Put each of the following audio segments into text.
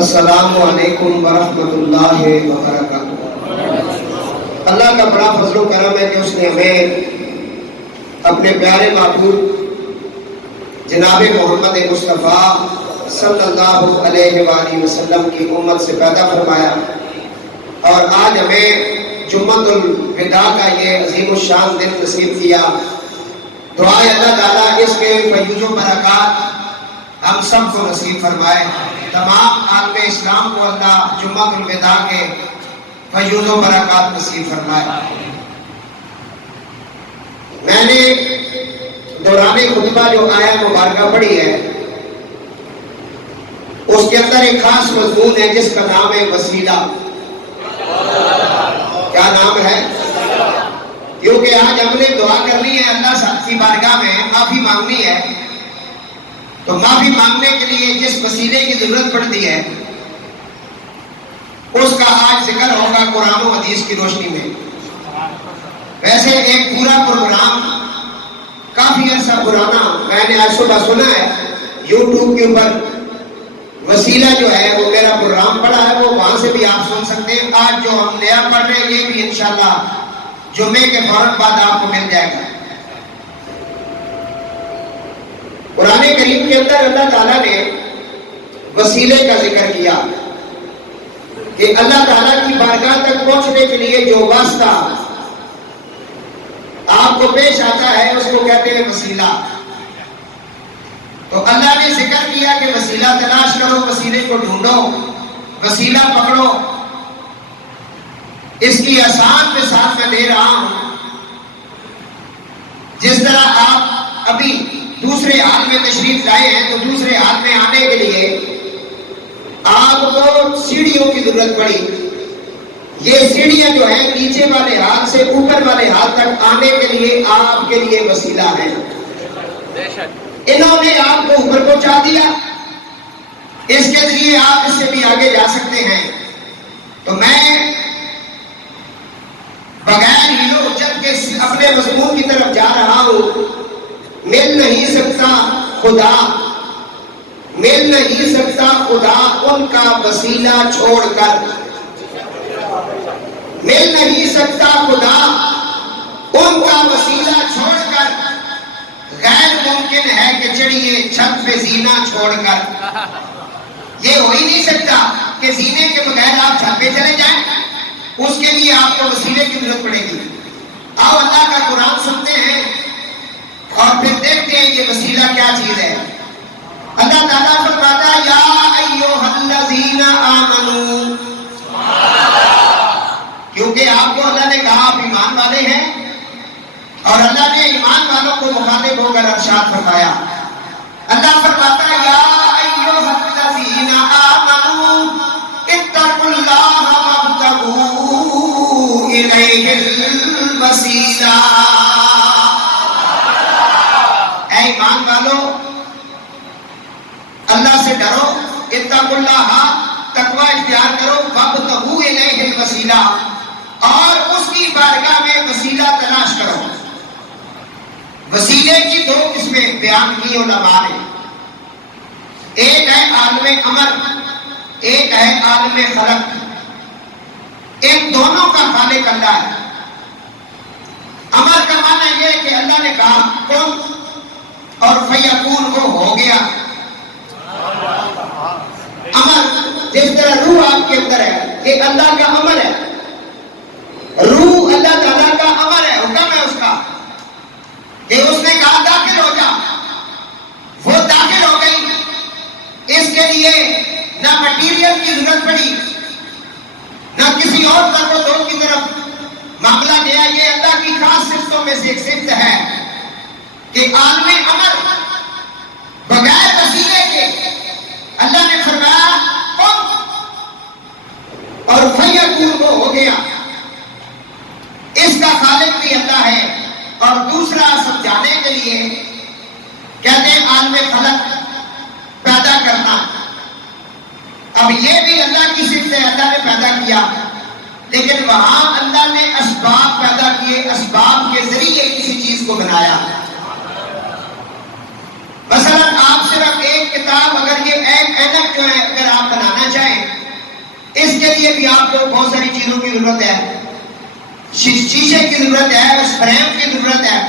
السلام علیکم ورحمۃ اللہ وبرکاتہ۔ اللہ کا بڑا فضل و کرم ہے کہ اس نے ہمیں اپنے پیارے محبوب جناب محمد مصطفیٰ صلی اللہ علیہ وآلہ وسلم کی امت سے پیدا فرمایا، اور آج ہمیں جمعۃ الوداع کا یہ عظیم الشان دن نصیب کیا۔ دعائے اللہ تعالیٰ اس کے فیض و برکات ہم سب کو نصیب فرمائے۔ تمام عالم اسلام کو اللہ جمعۃ الوداع کے فیض و برکات نصیب فرمائے۔ میں نے دوران خطبہ جو آیا مبارکہ پڑھی ہے، اس کے اندر ایک خاص مضمون ہے جس کا نام ہے وسیلہ۔ کیا نام ہے؟ کیونکہ آج ہم نے دعا کرنی ہے، اللہ صاحب کی بارگاہ میں معافی مانگنی ہے، تو معافی مانگنے کے لیے جس وسیلے کی ضرورت پڑتی ہے اس کا آج ذکر ہوگا قرآن و حدیث کی روشنی میں۔ ویسے ایک پورا پروگرام کافی عرصہ پرانا میں نے آج صبح سنا ہے یوٹیوب کے اوپر، وسیلہ جو ہے وہ میرا پروگرام پڑا ہے، وہ وہاں سے بھی آپ سن سکتے ہیں۔ آج جو ہم نیا پڑھ رہے ہیں یہ بھی انشاءاللہ جمعے کے فوراً بعد آپ کو مل جائے گا۔ قرآن کریم کے اندر اللہ تعالیٰ نے وسیلے کا ذکر کیا کہ اللہ تعالیٰ کی بارگاہ تک پہنچنے کے لیے جو واسطہ آپ کو پیش آتا ہے اس کو کہتے ہیں وسیلہ۔ تو اللہ نے ذکر کیا کہ وسیلہ تلاش کرو، وسیلے کو ڈھونڈو، وسیلہ پکڑو۔ اس کی آسان مثال میں دے رہا ہوں، جس طرح آپ ابھی دوسرے حال میں تشریف لائے ہیں تو دوسرے حال میں آنے کے لیے آپ کو سیڑھیوں کی ضرورت پڑی۔ یہ سیڑھیاں جو ہیں نیچے والے حال سے اوپر والے حال تک آنے کے لیے آپ کے لیے وسیلہ ہے۔ انہوں نے آپ کو اوپر پہنچا دیا، اس کے ذریعے آپ اس سے بھی آگے جا سکتے ہیں۔ تو میں بغیر ہیلو حجت کے اپنے مضمون کی طرف جا رہا ہوں۔ مل نہیں سکتا خدا، مل نہیں سکتا خدا ان کا وسیلہ چھوڑ کر، مل نہیں سکتا خدا ان کا وسیلہ چھوڑ کر، غیر ممکن ہے کہ چڑھیے چھت پہ زینہ چھوڑ کر۔ یہ ہو ہی نہیں سکتا کہ زینے کے بغیر آپ چھت پہ چلے جائیں، اس کے لیے آپ کو وسیلے کی ضرورت پڑے گی۔ آؤ اللہ کا قرآن سنتے ہیں اور پھر دیکھتے ہیں یہ وسیلہ کیا چیز ہے۔ اللہ تعالیٰ فرماتا ہے یا ایھا الذین آمنو، کیونکہ آپ کو اللہ نے کہا آپ ایمان والے ہیں، اور اللہ نے ایمان والوں کو مخاطب ہو کر ارشاد فرمایا۔ اللہ فرماتا ہے یا ایھا الذین آمنو اتقوا اللہ وابتغوا الیہ الوسیلہ۔ اے ایمان والو، اللہ سے ڈرو، اتقوا اللہ، تقوی اختیار کرو، وابتغوا الیہ الوسیلہ، اور اس کی بارگاہ میں وسیلہ تلاش کرو۔ وسیلے کی دو قسمیں بیان کی علماء نے، ایک ہے عالم امر، ایک ہے عالم خلق۔ ان دونوں کا خالق اللہ ہے۔ امر کا معنی یہ کہ اللہ نے کہا کن اور فیکون، وہ ہو گیا۔ امر جس طرح روح آپ کے اندر ہے، یہ اللہ کا امر ہے۔ روح اللہ تعالیٰ کا امر ہے، حکم ہے اس کا کہ اس نے کہا داخل ہو جا، وہ داخل ہو گئی۔ اس کے لیے نہ مٹیریل کی ضرورت پڑی، نہ کسی اور طرف دو کی طرف معاملہ گیا۔ یہ اللہ کی خاص صفتوں میں سے ایک صفت ہے کہ عالم امر بغیر وسیلے کے اللہ نے فرمایا اور فیکون، وہ ہو گیا۔ اس کا خالق بھی اللہ ہے۔ اور دوسرا سمجھانے کے لیے کہتے ہیں عالم خلق، پیدا کرنا۔ اب یہ بھی اللہ کی صفت ہے، اللہ نے پیدا کیا، لیکن وہاں اللہ نے اسباب پیدا کیے، اسباب کے ذریعے کسی چیز کو بنایا۔ مثلا آپ صرف ایک کتاب، اگر یہ ایک اینک جو ہے اگر آپ بنانا چاہیں لیے بھی آپ کو بہت ساری چیزوں کی ضرورت ہے. شیشے کی ضرورت ہے, اس فریم کی ضرورت ہے,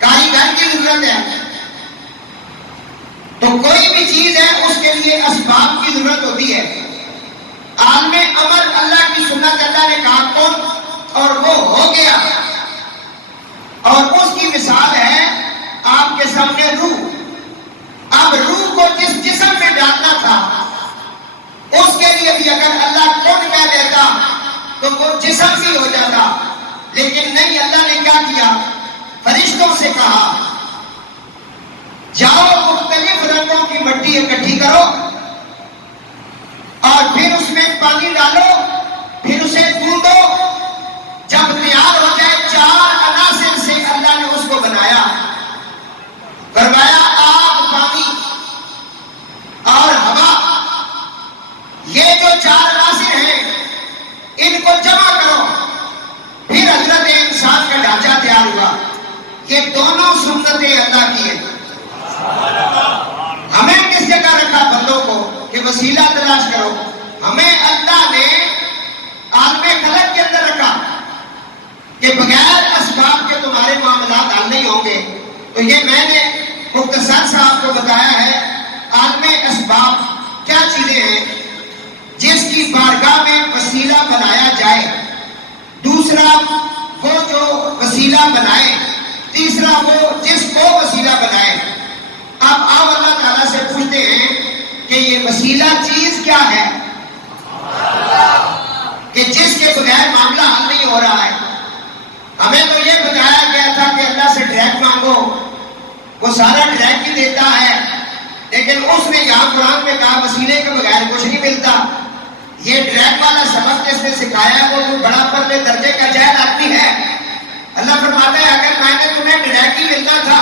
کاریگر کی ضرورت ہے. تو کوئی بھی چیز ہے اس کے لیے اسباب کی ضرورت ہوتی ہے. عالم امر اللہ کی سنت, اللہ نے کہا کن اور وہ ہو گیا. اور اس کی مثال ہے آپ کے سامنے روح. اب روح کو جس جسم میں ڈالنا تھا اس کے لیے بھی اگر اللہ کن کہہ دیتا تو وہ جسم بھی ہو جاتا, لیکن نہیں, اللہ نے کیا کیا, فرشتوں سے کہا جاؤ مختلف رنگوں کی مٹی اکٹھی کرو اور پھر اس میں پانی ڈالو, پھر اسے گوندو, جب تیار ہو جائے 4 عناصر سے اللہ نے اس کو بنایا. فرمایا آگ, پانی اور ہوا, یہ جو 4 عناصر ہیں ان کو جمع کرو, پھر حضرت انسان کا ڈھانچہ تیار ہوا. یہ دونوں سنتیں اللہ کی ہیں. ہمیں کس جگہ رکھا بندوں کو کہ وسیلہ تلاش کرو؟ ہمیں اللہ نے عالم خلق کے اندر رکھا کہ بغیر اسباب کے تمہارے معاملات حل نہیں ہوں گے. تو یہ میں نے مختصر صاحب کو بتایا ہے عالم اسباب کیا چیزیں ہیں جس کی بارگاہ میں وسیلہ بنایا جائے. دوسرا وہ جو وسیلہ بنائے, تیسرا وہ جس کو وسیلہ بنائے. اب آپ اللہ تعالیٰ سے پوچھتے ہیں کہ یہ وسیلہ چیز کیا ہے کہ جس کے بغیر معاملہ حل نہیں ہو رہا ہے. ہمیں تو یہ بتایا گیا تھا کہ اللہ سے ڈائریکٹ مانگو, وہ سارا ڈائریکٹ ہی دیتا ہے, لیکن اس نے یہاں قرآن میں کہا وسیلے کے بغیر کچھ نہیں ملتا. یہ ڈائریکٹ والا سبق جس نے سکھایا ہے وہ بڑا پرلے درجے کا جاہل آدمی ہے. اللہ فرماتا ہے اگر میں نے تمہیں ڈائریکٹ ہی ملنا تھا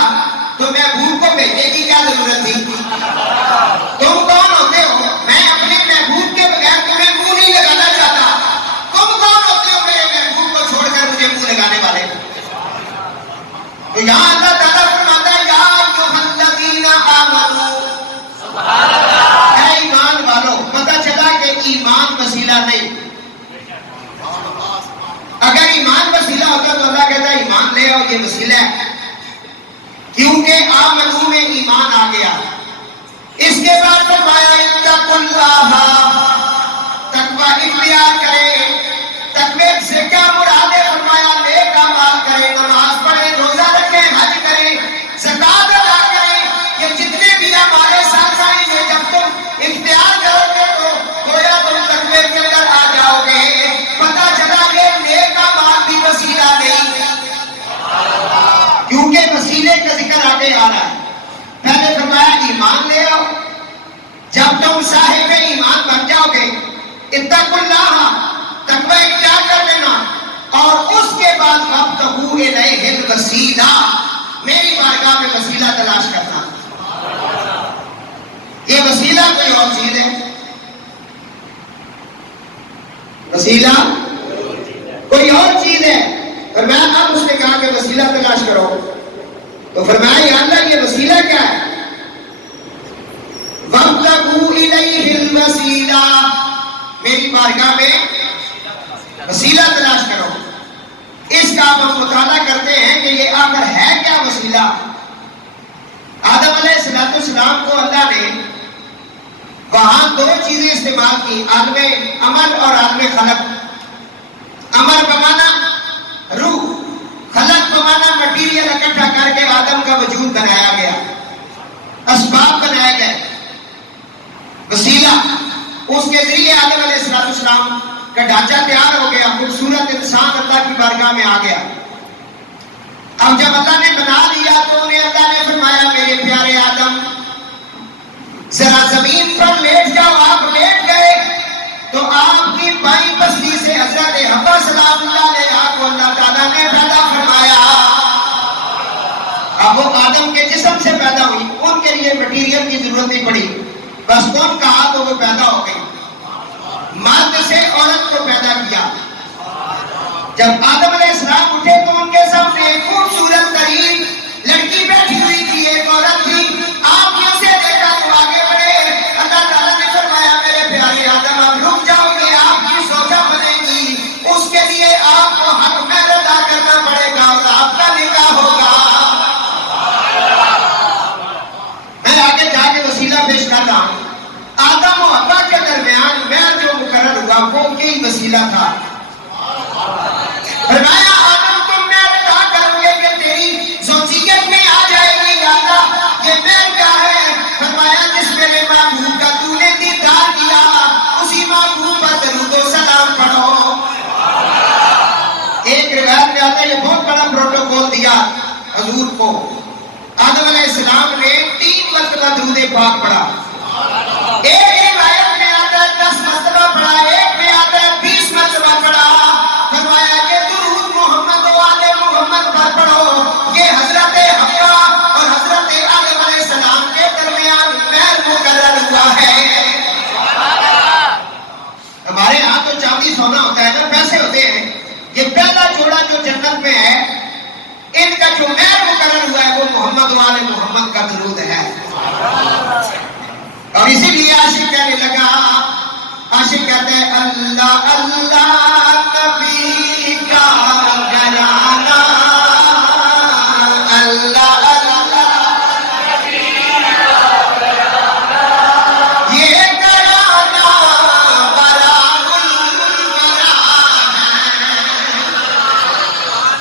تو محبوب کو بھیجنے کی کیا ضرورت تھی؟ تم کون ہوتے ہو؟ میں اپنے محبوب کے بغیر تمہیں منہ نہیں لگانا چاہتا. تم کون ہوتے ہو میرے محبوب کو چھوڑ کر مجھے منہ لگانے والے؟ تو یہاں اللہ تعالیٰ فرماتا ہے یا ایھا الذین آمنوا, اے ایمان والو. پتہ چلا کہ ایمان وسیلہ نہیں. اگر ایمان وسیلہ ہوتا تو اللہ کہتا ہے ایمان لے آؤ, یہ وسیلہ ہے, کیونکہ آمنو میں ایمان آ گیا. اس کے بعد فرمایا اتقوا اللہ, تقوی اختیار کرے. تقوی سے کیا مراد ہے؟ فرمایا نیک اعمال کرے, نماز پڑھے, روزہ رکھے, حج کرے, زکات ادا کرے. یہ جتنے بھی ہمارے ساتھ آئیں گے جب تم اختیار کرو گے تو گویا تم تقوی کے اندر آ جاؤ گے. پتہ چلا یہ نیک اعمال بھی وسیلہ نہیں, کیونکہ وسیلے کا ذکر آگے آ رہا ہے. پہلے فرمایا ایمان لے آؤ. جب تم صاحب ایمان بن جاؤ گے اتقوا اللہ, تقوی اختیار کر لینا, اور اس کے بعد وابتغوا الیہ الوسیلہ, میری بارگاہ میں وسیلہ تلاش کرنا. یہ وسیلہ کوئی اور چیز ہے, وسیلہ کوئی اور چیز ہے. فرمایا اب اس نے کہا کہ وسیلہ تلاش کرو, تو فرمایا یا اللہ یہ وسیلہ کیا ہے؟ وابتغوا الیہ الوسیلہ, میری بارگاہ میں وسیلہ تلاش کرو. اس کا ہم مطالعہ کرتے ہیں کہ یہ آخر ہے کیا وسیلہ. آدم علیہ السلام کو اللہ نے وہاں 2 چیزیں استعمال کی, عالم امر اور عالم خلق. امر بمانا روح, خلق بمانا مٹیریل اکٹھا کر کے آدم کا وجود بنایا گیا, اسباب بنائے گئے. وسیلہ اس کے ذریعے آدم علیہ السلام کا ڈھانچہ تیار ہو گیا, خوبصورت انسان اللہ کی بارگاہ میں آ گیا. اب جب اللہ نے بنا لیا تو انہیں اللہ نے فرمایا میرے پیارے آدم ذرا زمین پر لیٹ جاؤ. آپ لیٹ گئے تو آپ کی بائیں پسلی سے حضرت حوا سلام اللہ علیہا کو اللہ تعالیٰ نے پیدا فرمایا. اب وہ آدم کے جسم سے پیدا ہوئی, ان کے لیے مٹیریل کی ضرورت نہیں پڑی, بس کون کہا تو وہ پیدا ہو گئی. مرد سے عورت کو پیدا کیا. جب آدم علیہ السلام اٹھے تو ان کے سامنے ایک خوبصورت ترین لڑکی بیٹھی ہوئی تھی, ایک عورت تھی. آپ نے اسے دیکھا تو آگے بڑھے. اللہ تعالیٰ نے فرمایا میرے پیارے آدم آپ رک جاؤ گے, آپ واقعی وسیلہ تھا. فرمایا آدم تم میں ادا کرو گے کہ تیری زوجیت میں آ جائے گی. یا اللہ یہ میں کیا ہے؟ فرمایا جس میرے محبوب کا تو نے دیدار کیا اسی محبوب پر درود و سلام پڑھو. ایک روایت میں آتا ہے یہ بہت بڑا پروٹوکول دیا حضور کو. آدم علیہ السلام نے 3 مرتبہ درود پاک پڑھا. ایک روایت میں آتا ہے 10 مرتبہ پڑھا, ایک میں آتا ہے 20 مرتبہ پڑھا. فرمایا کہ درود محمد و آل محمد پر پڑھو. یہ حضرت حوا اور حضرت آدم علیہ السلام کے درمیان مہر مقرر ہوا ہے. ہمارے ہاں تو چاندی سونا ہوتا ہے نا, پیسے ہوتے ہیں. یہ پہلا جوڑا جو جنت میں ہے ان کا جو مہر مقرر ہوا ہے وہ محمد و آل محمد کا درود ہے. اور اسی لیے عاشق کہنے لگا, عاشق کہتے ہیں اللہ اللہ نبی کا گھرانہ, اللہ اللہ یہ گھرانہ بڑا الورا ہے.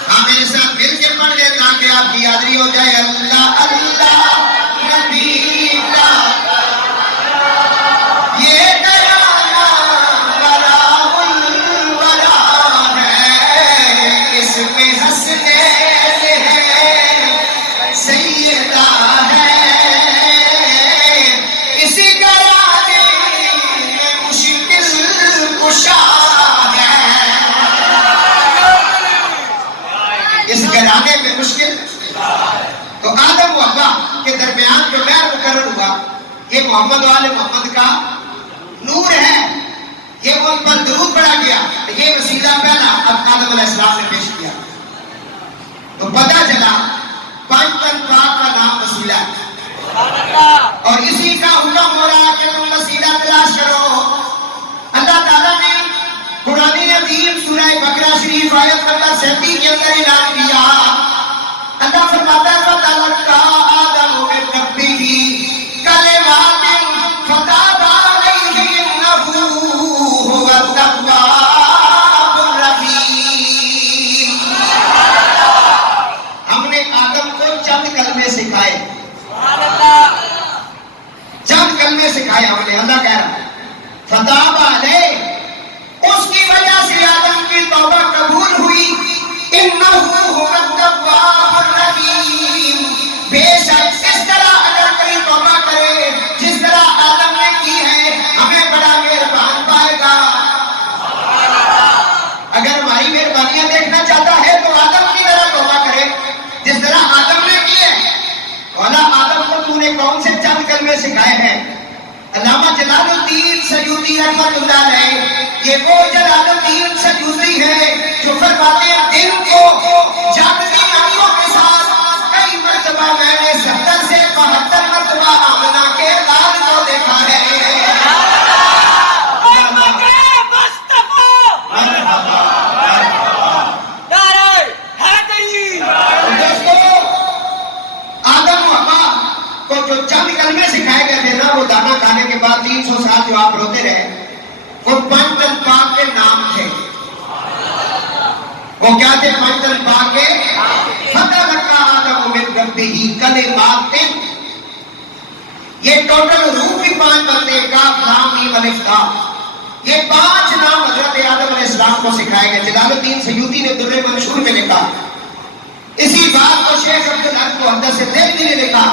ہم میرے ساتھ مل کے پڑھ لیں تاکہ آپ کی یادری ہو جائے. اللہ اللہ نبی کا میں مشکل. تو آدم و حوا کے درمیان جو مہر مقرر ہوا یہ محمد و آل محمد کا نور ہے. یہ ان پر درود پڑھا گیا. یہ وسیلہ پہلا اب آدم علیہ السلام نے پیش کیا تو پتہ چلا 5 تن پاک کا نام وسیلہ ہے اور اسی کا حکم ہو رہا ہے کہ تم وسیلہ تلاش کرو. اللہ تعالیٰ نے قرآن عظیم سورہ بقرہ شریف آیت نمبر 37 کے اندر اعلان کیا. اللہ فرماتا ہے فَتَلَقَّىٰ آدَمُ مِن رَّبِّهِ كَلِمَاتٍ فَتَابَ عَلَيْهِ إِنَّهُ هُوَ التَّوَّابُ الرَّحِيمُ. ہم نے آدم کو چند کلمے سکھائے, چند کلمے سکھائے ہم نے. اللہ کہہ رہا ہے فَتَابَ عَلَيْهِ, اس کی وجہ سے آدم کی توبہ قبول ہوئی. انہو هو التواب الرحیم, بے شک اس طرح اگر کوئی توبہ کرے جس طرح آدم نے کی ہے ہمیں بڑا مہربان پائے گا. اگر ہماری مہربانیاں دیکھنا چاہتا ہے تو آدم کی طرح توبہ کرے جس طرح آدم نے کی ہے. مولا آدم کو تو نے کون سے چند کلمے سکھائے ہیں؟ علامہ جلال الدین سیوطی رحمۃ اللہ علیہ, یہ وہ جلال الدین سیوطی ہے جو فرماتے ہیں دن کو جاگتی آنکھوں کے ساتھ کئی مرتبہ میں نے 70 سے 72 مرتبہ آمنہ کے لال کو دیکھا ہے. آدم و حوا کو جو چند کلمے سکھائے گئے تھے نا وہ دانا کھانے کے بعد 300 سال جو آپ روتے رہے وہ 5 تن پاک کے نام تھے. وہ کیا تھے 5 تن پاک کے؟ فَتَلَقَّىٰ آدَمُ مِن رَّبِّهِ كَلِمَاتٍ. یہ ٹوٹل روح بھی 5 بنتے, کاف لام میم الف تا. یہ 5 نام حضرت آدم علیہ السلام کو سکھائے گئے. جلال الدین سیوطی نے در منشور میں لکھا. اسی بات کو شیخ عبدالحق محدث دہلوی نے لکھا.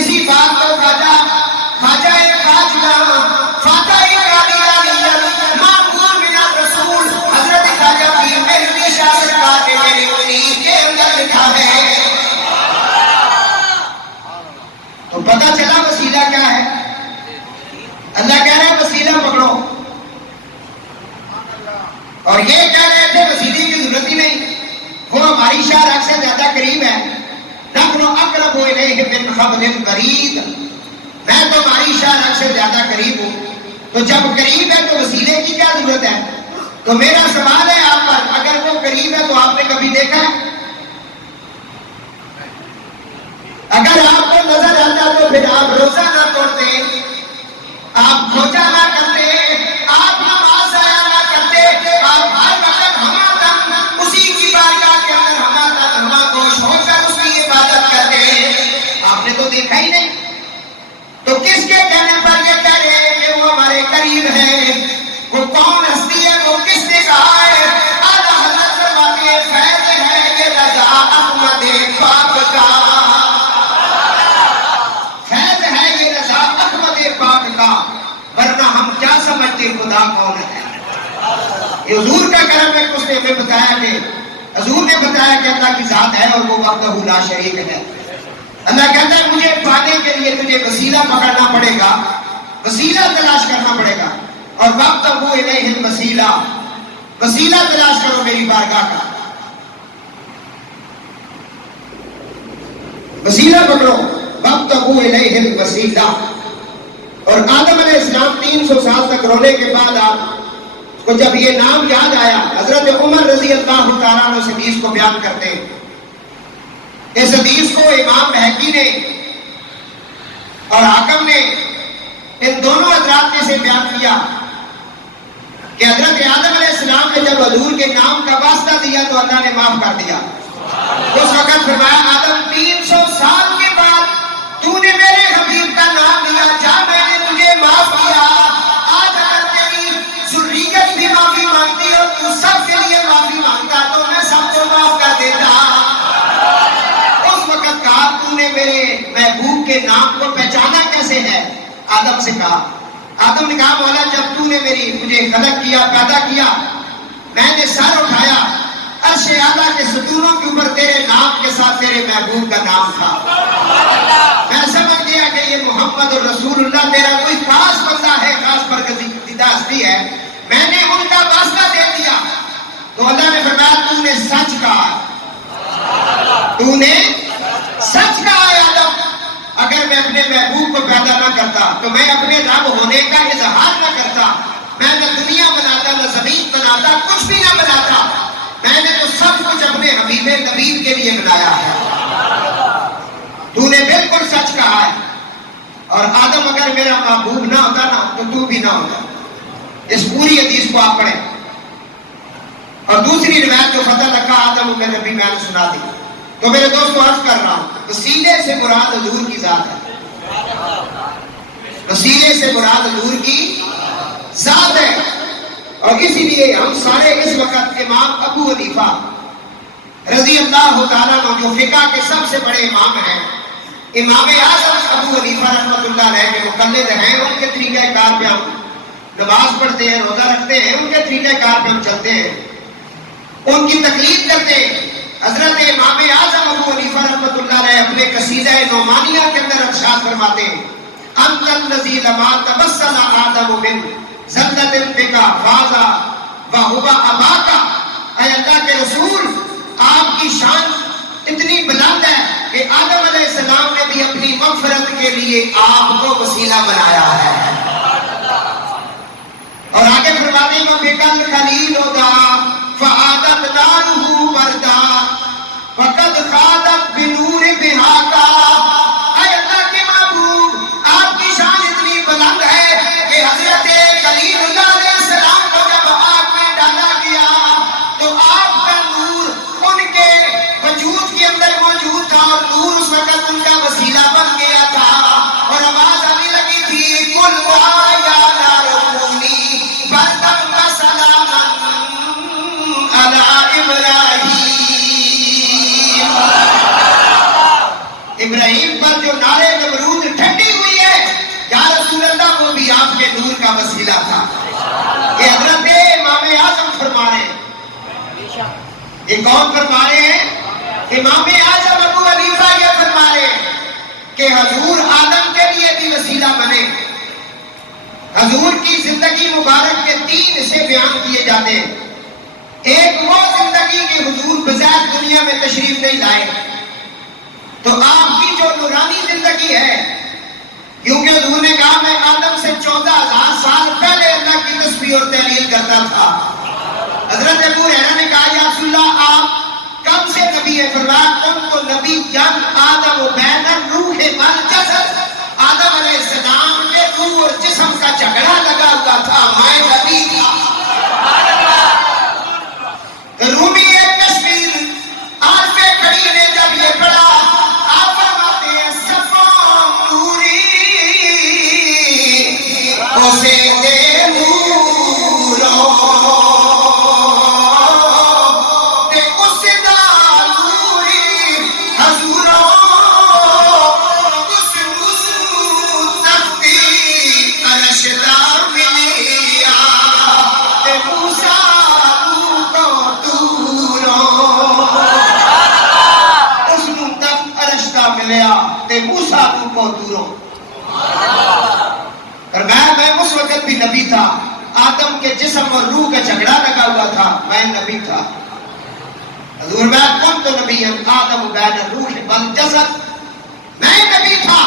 اسی بات کو خواجہ خواجہ فاتح معمول من الرسول حضرت خواجہ پیر مہدوی شاہ سرکار نے میری منیر کے اندر لکھا ہے. تو پتہ چلا وسیلہ کیا ہے. اللہ کہہ رہا ہے وسیلہ پکڑو, اور یہ کہہ رہے تھے وسیلے کی ضرورت ہی نہیں, وہ ہماری شاہ رگ سے زیادہ قریب ہے. نحن اقرب الیہ من حبل الورید, میں تو ہماری شاہ رگ سے زیادہ قریب ہوں. تو جب قریب ہے تو وسیلے کی کیا ضرورت ہے؟ تو میرا سوال ہے آپ پر, اگر وہ قریب ہے تو آپ نے کبھی دیکھا ہے؟ اگر آپ کو نظر آتا تو پھر آپ روزہ نہ توڑتے, آپ کھوجا نہ کرتے, آپ نماز ضائع نہ کرتے. دیکھا ہی نہیں، تو کس کے کہنے پر یہ کہہ رہے ہیں کہ وہ ہمارے قریب ہے؟ وہ کون ہستی ہے؟ وہ کس نے کہا ہے؟ اعلیٰ حضرت فرماتے ہیں فیض ہے یہ رضا احمد پاک کا، فیض ہے یہ رضا احمد پاک کا، ورنہ ہم کیا سمجھتے خدا کون ہے؟ یہ حضور کا کرم ہے کہ اس نے ہمیں بتایا کہ حضور نے بتایا کہ اللہ کی ذات ہے اور وہ وحدہ لا شریک ہے۔ اللہ کہتا ہے مجھے پانے کے لیے تجھے وسیلہ پکڑنا پڑے گا، وسیلہ تلاش کرنا پڑے گا، اور وابتغوا الیہ الوسیلہ، وسیلہ تلاش کرو میری بارگاہ کا، وسیلہ پکڑو، وابتغوا الیہ الوسیلہ۔ اور آدم علیہ السلام 300 سال تک رونے کے بعد آپ کو جب یہ نام یاد آیا، حضرت عمر رضی اللہ تعالیٰ عنہ اس حدیث کو بیان کرتے ہیں۔ اس حدیث کو امام بہقی نے اور حاکم نے ان دونوں حضرات نے سے بیان کیا کہ حضرت آدم علیہ السلام نے جب حضور کے نام کا واسطہ دیا تو اللہ نے معاف کر دیا۔ اس وقت فرمایا آدم 300 سال کے بعد تو نے میرے حبیب کا نام لیا، جا میں نے تجھے معاف کیا، آج اگر تیری ذریت بھی معافی مانگتی ہو تو سب کے لیے معافی مانگتا تو میں سب کو معاف کر دیتا۔ اس وقت کہا تو نے میرے محبوب کے نام کو پہچانا کیسے ہے؟ آدم سے کہا، آدم نے کہا مولا جب تو نے مجھے خلق کیا، پیدا کیا، میں نے سر اٹھایا، عرش اعلیٰ کے ستونوں کے اوپر تیرے نام کے ساتھ تیرے محبوب کا نام تھا، میں سمجھ گیا کہ یہ محمد رسول اللہ تیرا کوئی خاص بندہ ہے، خاص برگزیدہ ہستی ہے، میں نے ان کا واسطہ دے دیا۔ تو اللہ نے فرمایا تو نے سچ کہا، تو نے سچ کہا ہے آدم، اگر میں اپنے محبوب کو پیدا نہ کرتا تو میں اپنے رب ہونے کا اظہار نہ کرتا، میں نہ دنیا بناتا نہ زمین بناتا، کچھ بھی نہ بناتا، میں نے تو سب کچھ اپنے حبیب طبیب کے لیے بنایا ہے۔ تو نے بالکل سچ کہا ہے، اور آدم اگر میرا محبوب نہ ہوتا نا تو بھی نہ ہوتا۔ اس پوری حدیث کو آپ پڑھیں، اور دوسری روایت جو فتح لکھا آدم میں نبی میں نے سنا دی۔ تو میرے دوستو عرض کر رہا ہوں وسیلے سے مراد حضور کی ذات ہے، وسیلے سے مراد حضور کی ذات ہے۔ اور اسی لیے ہم سارے اس وقت امام ابو حنیفہ رضی اللہ تعالیٰ عنہ جو فقہ کے سب سے بڑے امام ہیں، امام اعظم ابو حنیفہ رحمۃ اللہ علیہ کے مقلد ہیں، ان کے طریقہ کار پہ ہم نماز پڑھتے ہیں، روزہ رکھتے ہیں، ان کے طریقہ کار پہ ہم چلتے ہیں، ان کی تقلید کرتے ہیں۔ حضرت امام اعظم ابو حنیفہ رحمۃ اللہ علیہ اپنے قصیدہ نعمانیہ کے اندر ارشاد فرماتے ہیں انت الذی لما تبسل آدم من ذلت الفقہ فازا وہو اباکا، اے اللہ کے رسول آپ کی شان اتنی بلند ہے کہ آدم علیہ السلام نے بھی اپنی مغفرت کے لیے آپ کو وسیلہ بنایا ہے۔ اور آگے فرماتے ہیں وَبِكَ الْخَلِيلُ دَعَا فَعَادَتْ نَارُهُ بَرْدًا وَقَدْ خَادَتْ بِنُورِ بِهَاكَ، اے اللہ کے محبوب آپ کی شان اتنی بلند ہے کہ حضرت خلیل اللہ علیہ السلام کو جب آگ میں ڈالا گیا تو آپ کا نور ان کے وجود کے اندر موجود تھا، اور نور اس وقت ان کا وسیلہ بن گیا تھا، اور آواز آنے لگی تھی قُلْ وَيَا نَارُ كُونِي بَرْدًا وَسَلَامًا عَلَىٰ إِبْرَاهِيمَ، ابراہیم پر جو نارے نمرود ٹھنڈی ہوئی ہے یا رسول اللہ وہ بھی آپ کے نور کا وسیلہ تھا۔ یہ حضرت امام اعظم فرما رہے ہیں، یہ کون فرما رہے ہیں؟ امام اعظم ابو حنیفہ یہ فرما رہے ہیں کہ حضور آدم کے لیے بھی وسیلہ بنے۔ حضور کی زندگی مبارک کے 3 حصے بیان کیے جاتے ہیں۔ ایک وہ زندگی کہ حضور بذات دنیا میں تشریف نہیں لائے، تو آپ کی جو نورانی زندگی ہے، کیونکہ حضور نے کہا میں آدم سے 14,000 سال پہلے اللہ کی تسبیح اور تحلیل کرتا تھا۔ حضرت ابو ہریرہ نے کہا یا رسول اللہ آپ کب سے نبی ہے؟ فرمایا تم تو نبی جن آدم و بین الروح والجسد، آدم علیہ السلام کے روح اور جسم کا جھگڑا لگا ہوا تھا، میں نبی تھا۔ رومی کشمیر آج پہ کھڑی نے جب یہ پڑھا آپ فرماتے ہیں صفوں دے نورو تے اس دا نوری حضورو اس مسو تختی عرش دا ملیا تے موسیٰ کو دورو اس نو تخت عرش دا ملیا تے موسیٰ کو دورو. اور میں اس وقت بھی نبی تھا. آدم کے جسم اور روح کا جھگڑا لگا ہوا تھا. میں نبی تھا. حضور میں کون تو نبی آدم بین روح والجسد. میں نبی تھا.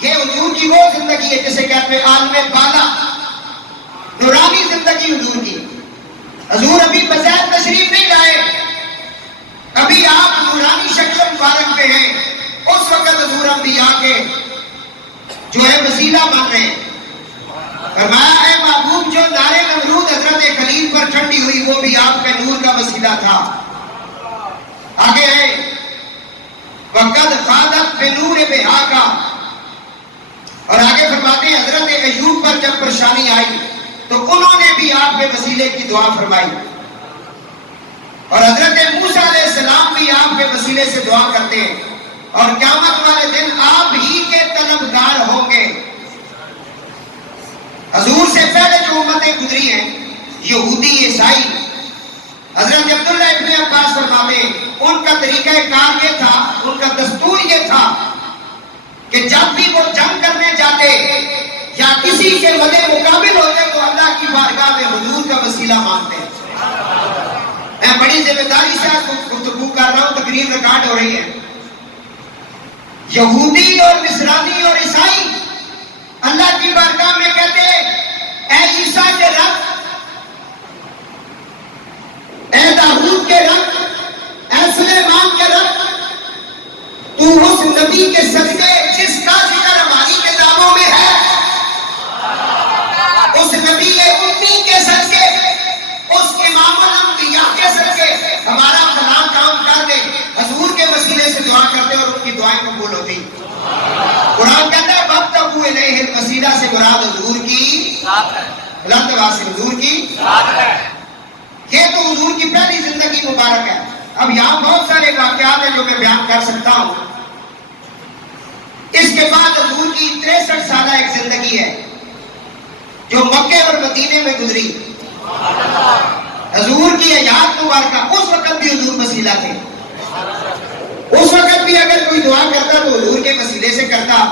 یہ حضور کی وہ زندگی ہے جسے کہتے ہیں عالم بالا نورانی زندگی حضور کی. حضور ابھی بظاہر تشریف نہیں لائے. ابھی آپ نورانی شکل مبارک پہ ہیں. اس وقت حضور انبیاء کے جو ہے وسیلہ مان رہے ہیں. فرمایا اے محبوب جو نارے نمرود حضرت خلیل پر ٹھنڈی ہوئی وہ بھی آپ کے نور کا وسیلہ تھا. آگے ہے وقد فادت بنور بہا کا. اور آگے فرماتے ہیں حضرت ایوب پر جب پریشانی آئی تو انہوں نے بھی آپ کے وسیلے کی دعا فرمائی. اور حضرت موسیٰ علیہ السلام بھی آپ کے وسیلے سے دعا کرتے ہیں. اور قیامت والے دن آپ ہی کے طلبگار ہوں گے. حضور سے پہلے جو امتیں گزری ہیں یہودی عیسائی حضرت عبداللہ ابن عباس فرماتے ہیں ان کا طریقہ کار یہ تھا, ان کا دستور یہ تھا کہ جب بھی وہ جنگ کرنے جاتے یا کسی کے مدے مقابل ہوتے تو اللہ کی بارگاہ میں حضور کا وسیلہ مانگتے. میں بڑی ذمہ داری سے گفتگو کر رہا ہوں, تقریر ریکارڈ ہو رہی ہے. یہودی اور نصرانی اور عیسائی اللہ کی بارگاہ میں کہتے اے عیسیٰ کے رب, اے داؤد کے رب, اے سلیمان کے رب, تو اس نبی کے صدقے جس کا ذکر ہماری کتابوں میں ہے اس نبی امی کے صدقے, اس امام الانبیاء کے صدقے ہمارا فلاں کام کر دے. حضور کے وسیلے سے دعا کرتے اور ان کی دعائیں قبول ہوتی. قرآن کہتا ہے وَابْتَغُوا إِلَيْهِ الْوَسِيلَہ سے مراد حضور کی ذات ہے, حضور کی ذات ہے. یہ تو حضور کی پہلی زندگی مبارک ہے. اب یہاں بہت سارے واقعات ہیں جو میں بیان کر سکتا ہوں. اس کے بعد حضور کی 63 سالہ ایک زندگی ہے جو مکے اور مدینے میں گزری. حضور کی حیات مبارکہ اس وقت بھی حضور وسیلہ تھے. اس وقت بھی اگر کوئی دعا کرتا تو حضور کے وسیلے سے کرتا.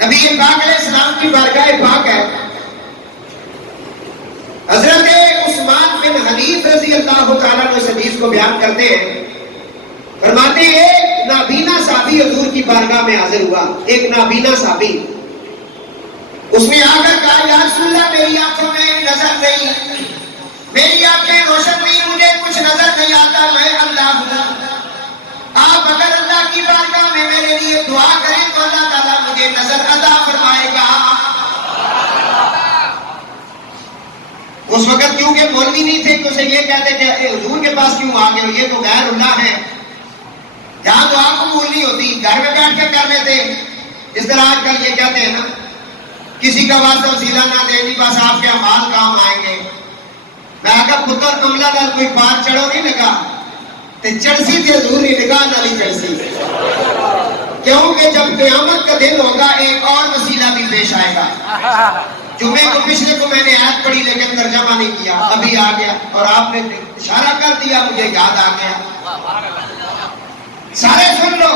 نبی پاک علیہ السلام کی بارگاہ پاک ہے. حضرت عثمان بن حنیف رضی اللہ تعالیٰ نے اس حدیث کو بیان کرتے ہیں. فرماتے ہیں ایک نابینا صحابی حضور کی بارگاہ میں حاضر ہوا. ایک نابینا صحابی, اس نے آ کر کہا یا رسول اللہ میری آنکھوں میں نظر نہیں, میری آنکھیں روشن نہیں, مجھے کچھ نظر نہیں آتا, میں اللہ ہوں. آپ اگر اللہ کی بارگاہ میں میرے لیے دعا کریں تو اللہ تعالیٰ مجھے نظر عطا فرمائے گا. اس وقت کیونکہ مولوی نہیں تھے تو اسے یہ کہتے کہ حضور کے پاس کیوں آ گئے ہو, یہ تو غیر اللہ ہے, جہاں دعا قبول نہیں ہوتی گھر میں بیٹھ کے کر لیتے. جس طرح آج کل یہ کہتے ہیں نا کسی کا واسطہ وسیلہ نہ دے جی بس آپ کے اعمال کام آئیں گے. میں آگا پتر کملا دل کوئی پار چڑھو نہیں لگا تے چڑسی تھی حضور نہیں نگاہ نالی چڑسی, کیونکہ جب قیامت کا دن ہوگا ایک اور وسیلہ بھی پیش آئے گا. جمعے کو پچھلے کو میں نے آیت پڑھی لیکن ترجمہ نہیں کیا, ابھی آ گیا اور آپ نے اشارہ کر دیا مجھے یاد آ گیا. سارے سن لو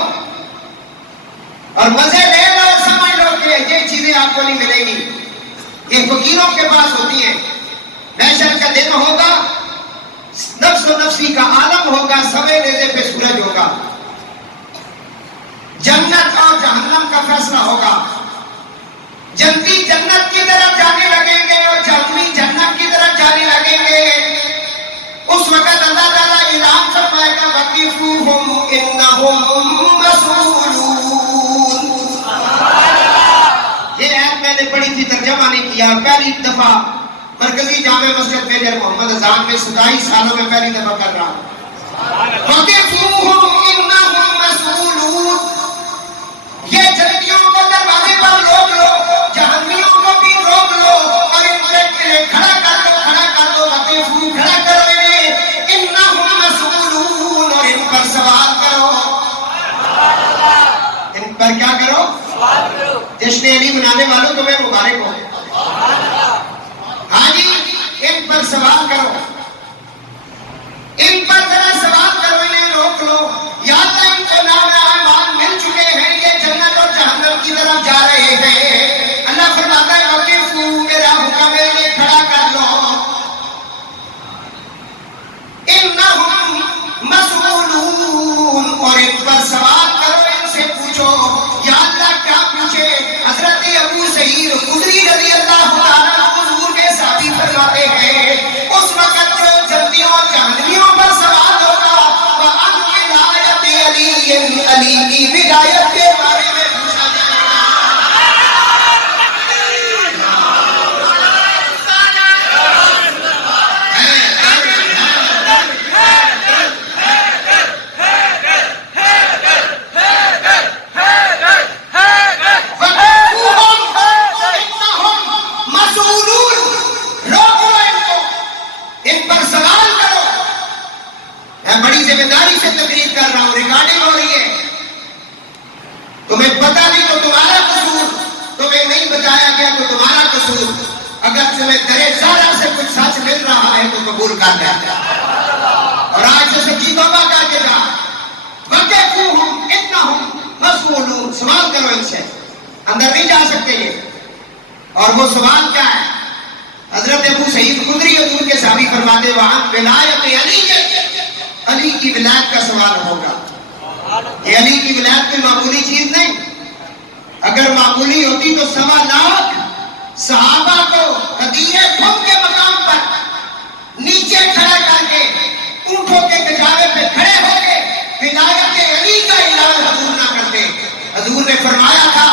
اور مزے لے لو اور سمجھ لو کہ یہ چیزیں آپ کو نہیں ملیں گی, یہ فقیروں کے پاس ہوتی ہیں. محشر کا دن ہوگا, نفس و نفسی کا عالم ہوگا, سوے ریزے پہ سورج ہوگا, جنت اور جہنم کا فیصلہ ہوگا. جنتی جنت کی طرف جانے لگیں گے اور جہنمی جنت کی طرف جانے لگیں گے. اس وقت اللہ تعالیٰ اعلان فرمائے گا وَقِفُوهُمْ إِنَّهُمْ مَسْئُولُونَ. یہ آیت میں نے پڑھی تھی, ترجمہ نہیں کیا. پہلی دفعہ مرکزی جامع مسجد میجر محمد اذان میں 27 سالوں میں پہلی دفعہ کر رہا ہوں. وَقِفُوهُمْ إِنَّهُمْ مَسْئُولُونَ. یہ جنتیوں کو دروازے پر روک لو, جہنمیوں کو بھی روک لو. پر سوال کرو، ان پر ذرا سوال کرو، انہیں روک لو. یا اللہ ان کو نام اعمال مل چکے ہیں، یہ جنت اور جہنم کی طرف جا رہے ہیں. اللہ فرماتا ہے وقفو، میرا حکم ہے انہیں کھڑا کر لو. انہم مسئولون، اور ان پر سوال کرو، ان سے پوچھو. یا اللہ کیا پوچھے؟ حضرت ابو سعید خدری رضی اللہ تعالیٰ حضور کے صحابی فرماتے ہیں اس وقت جو جنتیوں اور جہنمیوں پر سوال ہوگا وَعَنْ وِلَایَتِ عَلِيٍّ، علی کی ولایت کے بارے میں پوچھا جائے گا. تمہیں پتہ نہیں تو تمہارا قصور، تمہیں نہیں بتایا گیا تو تمہارا قصور. اگر تمہیں درے زارہ سے کچھ سچ مل رہا ہے تو قبول کر لے اور آج سے سچی توبہ کر کے جا. وَقِفُوهُمْ إِنَّهُمْ مَسْئُولُونَ، سوال کرو ان سے، اندر نہیں جا سکتے یہ. اور وہ سوال کیا ہے؟ حضرت ابو سعید خدری حضور کے صحابی فرماتے وہاں ولایت علی کی ولایت کا سوال ہوگا. یہ علی کی ولایت کوئی معمولی چیز نہیں. اگر معمولی ہوتی تو 1.25 لاکھ صحابہ کو غدیر خم کے مقام پر نیچے کھڑا کر کے اونٹوں کے کچاوے پہ کھڑے ہو کے ولایت علی کا اعلان حضور نہ کرتے. حضور نے فرمایا تھا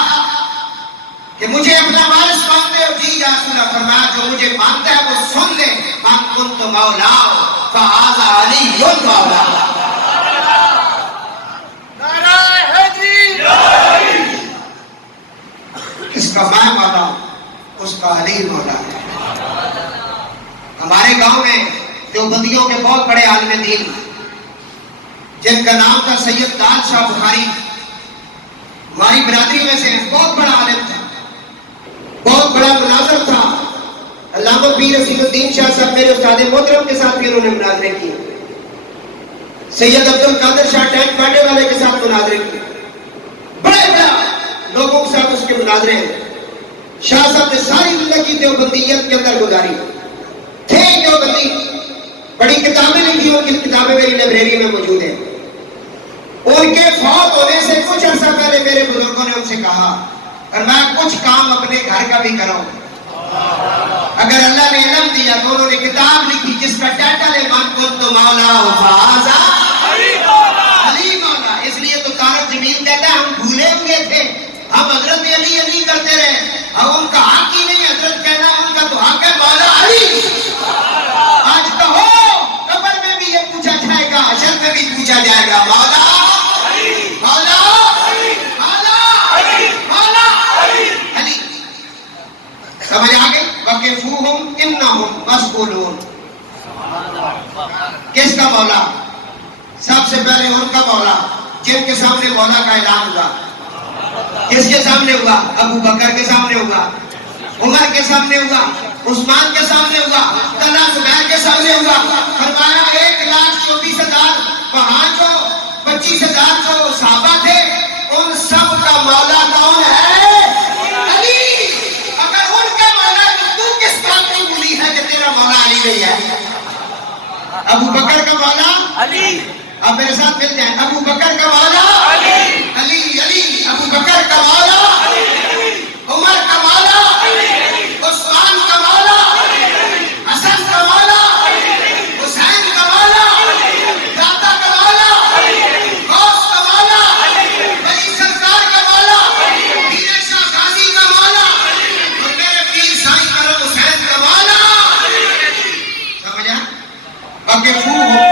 کہ مجھے اپنا وارث مانتے ہو؟ جی یا رسول اللہ. فرمایا جو مجھے مانتا ہے وہ سن لے، من کنت مولاہ فہذا علی مولاہ. اس کا میں مولا ہوں، اس کا علی مولا ہے. ہمارے گاؤں میں جو بندیوں کے بہت بڑے عالم دین جن کا نام تھا سید داد شاہ بخاری، ہماری برادری میں سے بہت بڑا عالم تھا، بہت بڑا مناظر تھا. علامہ پیر رسول الدین شاہ صاحب میرے استاد محترم کے ساتھ بھی انہوں نے مناظرے کیے. سید عبد القادر شاہ ٹینک پاٹے والے کے ساتھ مناظرے کیے. بڑے بڑے لوگوں کے ساتھ اس کے مناظرے ہیں. شاہ صاحب نے ساری زندگی دیوبندیت کے اندر گزاری تھے. دیوبندی بڑی کتابیں لکھی، ان کی کتابیں میری لائبریری میں موجود ہیں. ان کے فوت ہونے سے کچھ عرصہ پہلے میرے بزرگوں نے ان سے کہا اور میں کچھ کام اپنے گھر کا بھی کروں. اگر اللہ نے علم دیا تو انہوں نے کتاب لکھی جس کا ٹائٹل ہے من کنت مولا فہذا علی مولا. اس لیے تو طارق جمیل کہتا ہے ہم بھولے ہوئے تھے، ہم حضرت علی علی کرتے رہے، اب ان کا حق ہی نہیں حضرت کہنا، ان کا تو حق ہے مولا علی. آج کہو قبر میں بھی یہ پوچھا جائے گا، حشر میں بھی پوچھا جائے گا مولا مولا مولا مولا علی. سمجھ آ گئی؟ وَقِفُوهُمْ إِنَّهُمْ مَسْئُولُونَ. کس کا مولا؟ سب سے پہلے ان کا مولا جن کے سامنے مولا کا اعلان ہوا. کس کے سامنے ہوا؟ ابو بکر کے سامنے ہوا، عمر کے سامنے ہوا، عثمان کے سامنے ہوا، طلحہ زبیر کے سامنے ہوا. فرمایا 1,24,000 وہاں جو 25,000 جو صحابہ تھے ان سب کا مولا کون ہے؟ علی. اگر ان کا مولا تو کس بات کی بولی ہے کہ تیرا مولا علی نہیں ہے؟ ابو بکر کا مولا علی. اب میرے ساتھ مل جائیں. ابو بکر کا مولا علی علی علی. ابو بکر کا مولا علی، عمر کا مولا علی، عثمان کا مولا علی، حسن کا مولا علی، حسین کا مولا علی، داتا کا مولا علی، غوث کا مولا علی، ولی سرکار کا مولا علی، پیر شاہ غازی کا مولا علی، اور میرے پیر سائیں کرم حسین کا مولا علی. سمجھا؟ وَقِفُوهُمْ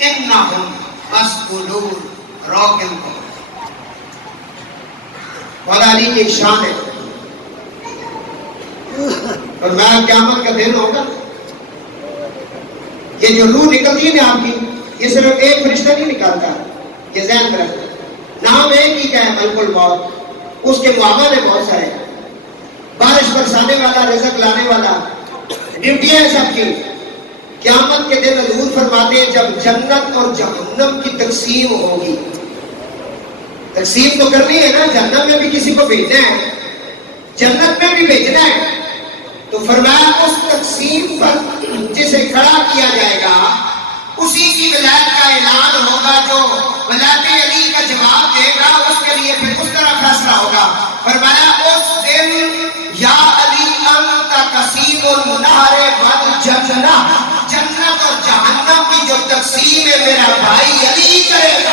إِنَّهُمْ مَسْئُولُونَ. روک ان کو. مولا علی کی ایک شان ہے. اور میں قیامت کا دن ہوگا یہ جو روح نکلتی ہے نا آپ کی، یہ صرف ایک فرشتہ نہیں نکالتا، یہ ذہن میں رکھتا. نام ایک ہی کا ہے ملک الموت، اس کے معاملے بہت سارے. بارش برسانے والا، رزق لانے والا، ڈیوٹیاں ہیں سب کی. قیامت کے دن حضور فرماتے ہیں جب جنت اور جہنم کی تقسیم ہوگی، تقسیم تو کرنی ہے نا، جہنم میں بھی کسی کو بھیجنا ہے، جنت میں بھی بھیجنا ہے، تو فرمایا اس تقسیم پر جسے کھڑا کیا جائے گا اسی کی ولایت کا اعلان ہوگا، جو ولایت علی کا جواب دے گا اس کے لیے پھر اس طرح فیصلہ ہوگا. فرمایا اس دن یا علی انت قسیم النار والجنہ، جنت اور جہنم کی جو تقسیم ہے میرا بھائی علی کرے گا.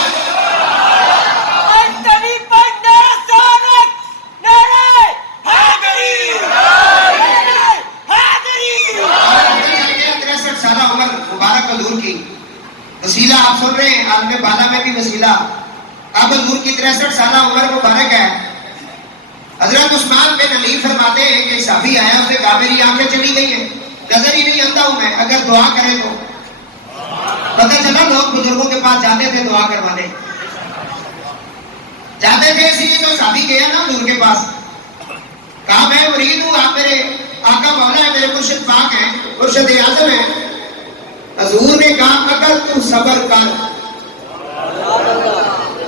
وسیلہ آپ سن رہے ہیں، عالم بالا میں بھی وسیلہ. اب حضور کی 63 سالہ عمر مبارک ہے. حضرت عثمان بن علی فرماتے ہیں کہ صحابی آیا، اس نے کہا میری آنکھیں چلی گئی ہیں، نظر ہی نہیں آتا ہوں میں، اگر دعا کرے تو. پتہ چلا لوگ بزرگوں کے پاس جاتے تھے دعا کروانے، جاتے تھے، اسی لیے تو صحابی گیا نا حضور کے پاس. کہا میں مرید ہوں، آپ میرے آقا مولا ہے، میرے مرشد پاک ہیں، مرشد اعظم ہیں. حضور نے کہا اگر تو صبر کر،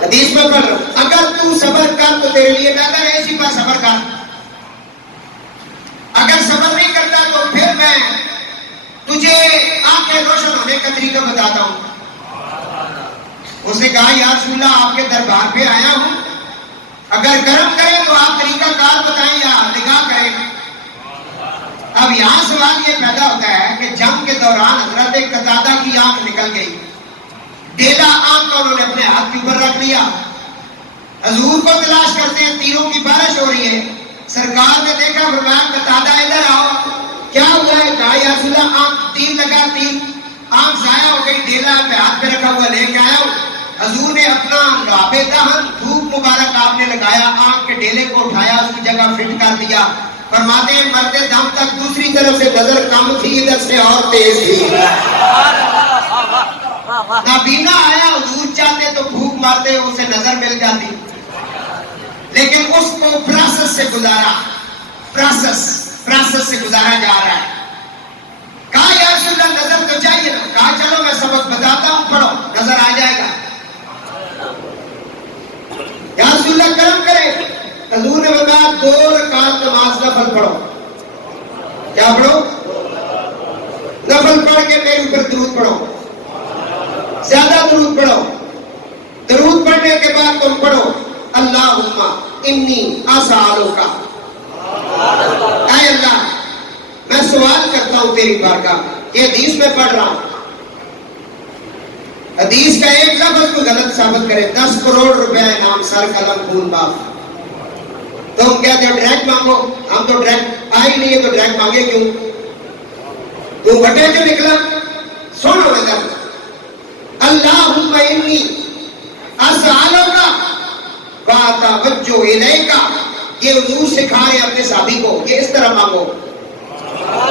حدیث میں پڑھ رہا ہوں، اگر تو صبر کر تو تیرے لیے بہتر ہے، اسی پر صبر کر. اگر صبر نہیں کرتا تو پھر میں تجھے آنکھیں روشن ہونے کا طریقہ بتاتا ہوں. اس نے کہا یا رسول اللہ آپ کے دربار پہ آیا ہوں، اگر کرم کریں تو آپ طریقہ کار بتائیں یا نگاہ کریں. اب یہاں سوال یہ پیدا ہوتا ہے کہ جنگ کے دوران حضرت قتادہ کی آنکھ نکل گئی، ڈیلا آنکھ کو انہوں نے اپنے ہاتھ کے اوپر رکھ لیا. حضور کو تلاش کرتے ہیں، تیروں کی بارش ہو رہی ہے. سرکار نے دیکھا، فرمایا قتادہ ادھر آؤ، کیا ہوا ہے؟ کہا یا رسول اللہ آنکھ تیر لگا، تیر آنکھ ضائع ہو گئی، ڈیلا پہ ہاتھ پہ رکھا ہوا لے کے آیا ہوں. حضور نے اپنا لعاب دہن دھوپ مبارک آپ نے لگایا، آنکھ کے ڈیلے کو اٹھایا، اس کی جگہ فٹ کر دیا. فرماتے ہیں مرتے دم تک دوسری طرف سے نظر کم تھی، ادھر سے اور تیز تھی. نابینا آیا، حضور چاہتے تو بھوک مارتے، اسے نظر مل جاتی، لیکن اس کو پروسیس سے گزارا، پروسیس سے گزارا جا رہا ہے. کہا یا رسول اللہ نظر تو چاہیے نا. کہا چلو میں سبق بتاتا ہوں، پڑھو نظر آ جائے گا. یا رسول اللہ کرم کرے. حضور نے بتایا 2 رکعت نماز نفل پڑھو. کیا پڑھو؟ نفل پڑھ کے میرے اوپر درود پڑھو، زیادہ درود پڑھو. درود پڑھنے کے بعد تم پڑھو اللہم انی اسالک، اے اللہ میں سوال کرتا ہوں تیری بارگاہ. یہ حدیث میں پڑھ رہا ہوں، حدیث کا ایک لفظ کو غلط ثابت کرے 10 کروڑ روپے انعام، سر قلم خون باپ. تو ہم کہتے ہیں ڈائریکٹ مانگو، ہم تو ڈائریکٹ آئی نہیں ہے تو ڈائریکٹ مانگے کیوں؟ تو بٹے جو نکلا. سنو ادھر، اللہم انی اسالک واتوجہ الیک. یہ حضور سکھا رہے ہیں اپنے صحابی کو، یہ اس طرح مانگو.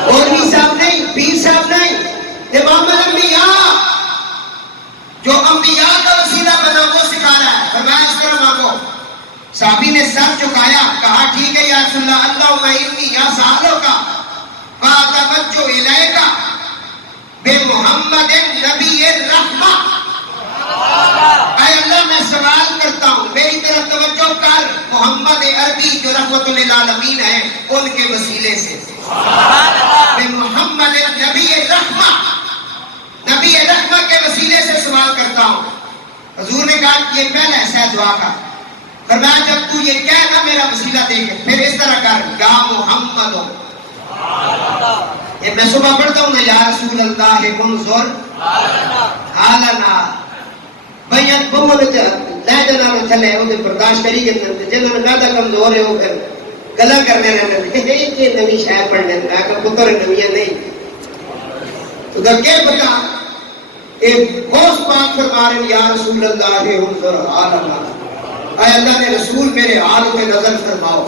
مولوی صاحب نہیں، پیر صاحب نہیں، امام الانبیاء جو انبیاء کا وسیلہ بنا وہ سکھا رہا ہے. فرمایا اس طرح مانگو. صحابی نے سر جھکایا، کہا ٹھیک ہے یا رسول اللہ، اللہم انی اسالک واتوجہ الیک بمحمد نبی الرحمہ. اے اللہ میں سوال کرتا ہوں، میری طرف توجہ کر، محمد عربی جو رحمت للعالمین ہے ان کے وسیلے سے. محمد نبی رحمہ، نبی رحمہ کے وسیلے سے سوال کرتا ہوں. حضور نے کہا یہ پہلا ایسا ہے دعا کا. فرمایا جب تو یہ کہہ نا میرا وسیلہ دیکھ، پھر اس طرح کر یا محمد. یہ میں صبح پڑھتا ہوں نا یا رسول اللہ انظر حالنا. بیان بمول لے جانا نہ تھلے وہ برداشت کری گئے جنہوں نے زیادہ کمزور ہے وہ پھر گلا کرنے رہنے یہ نوی شاید پڑھنے میں کہ پتر نویاں نہیں. تو دکے بتا اے غوث پاک فرما رہے یا رسول اللہ انظر حالنا، اے اللہ نے رسول میرے حال پہ نظر فرماؤ.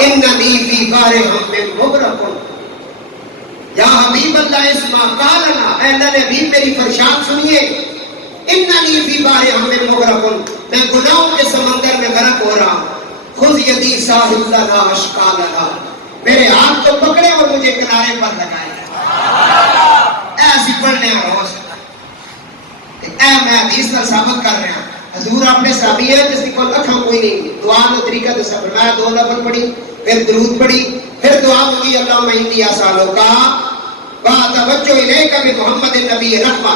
اننی فی غارہم مغرق، یا حبیب اللہ اسمع قالنا، اے اللہ نے حبیب میری فرشاد سنیے. اننی فی غارہم مغرق، میں گناہوں کے سمندر میں غرق ہو رہا ہوں. خذ یدی ساحل لنا اشکالنا، میرے ہاتھ کو پکڑے اور مجھے کنارے پر لگائے. ایسی پڑھنے روز اے میں حدیث کا ثابت کر رہا. حضور اپنے صحابی ہے جس کو اکھاں کوئی نہیں. دعا کا طریقہ دسا فرمایا 2 لفظ پڑھی پھر درود پڑھی پھر دعا مانگی اللہم انی اسالک واتوجہ الیک بمحمد النبی رحمہ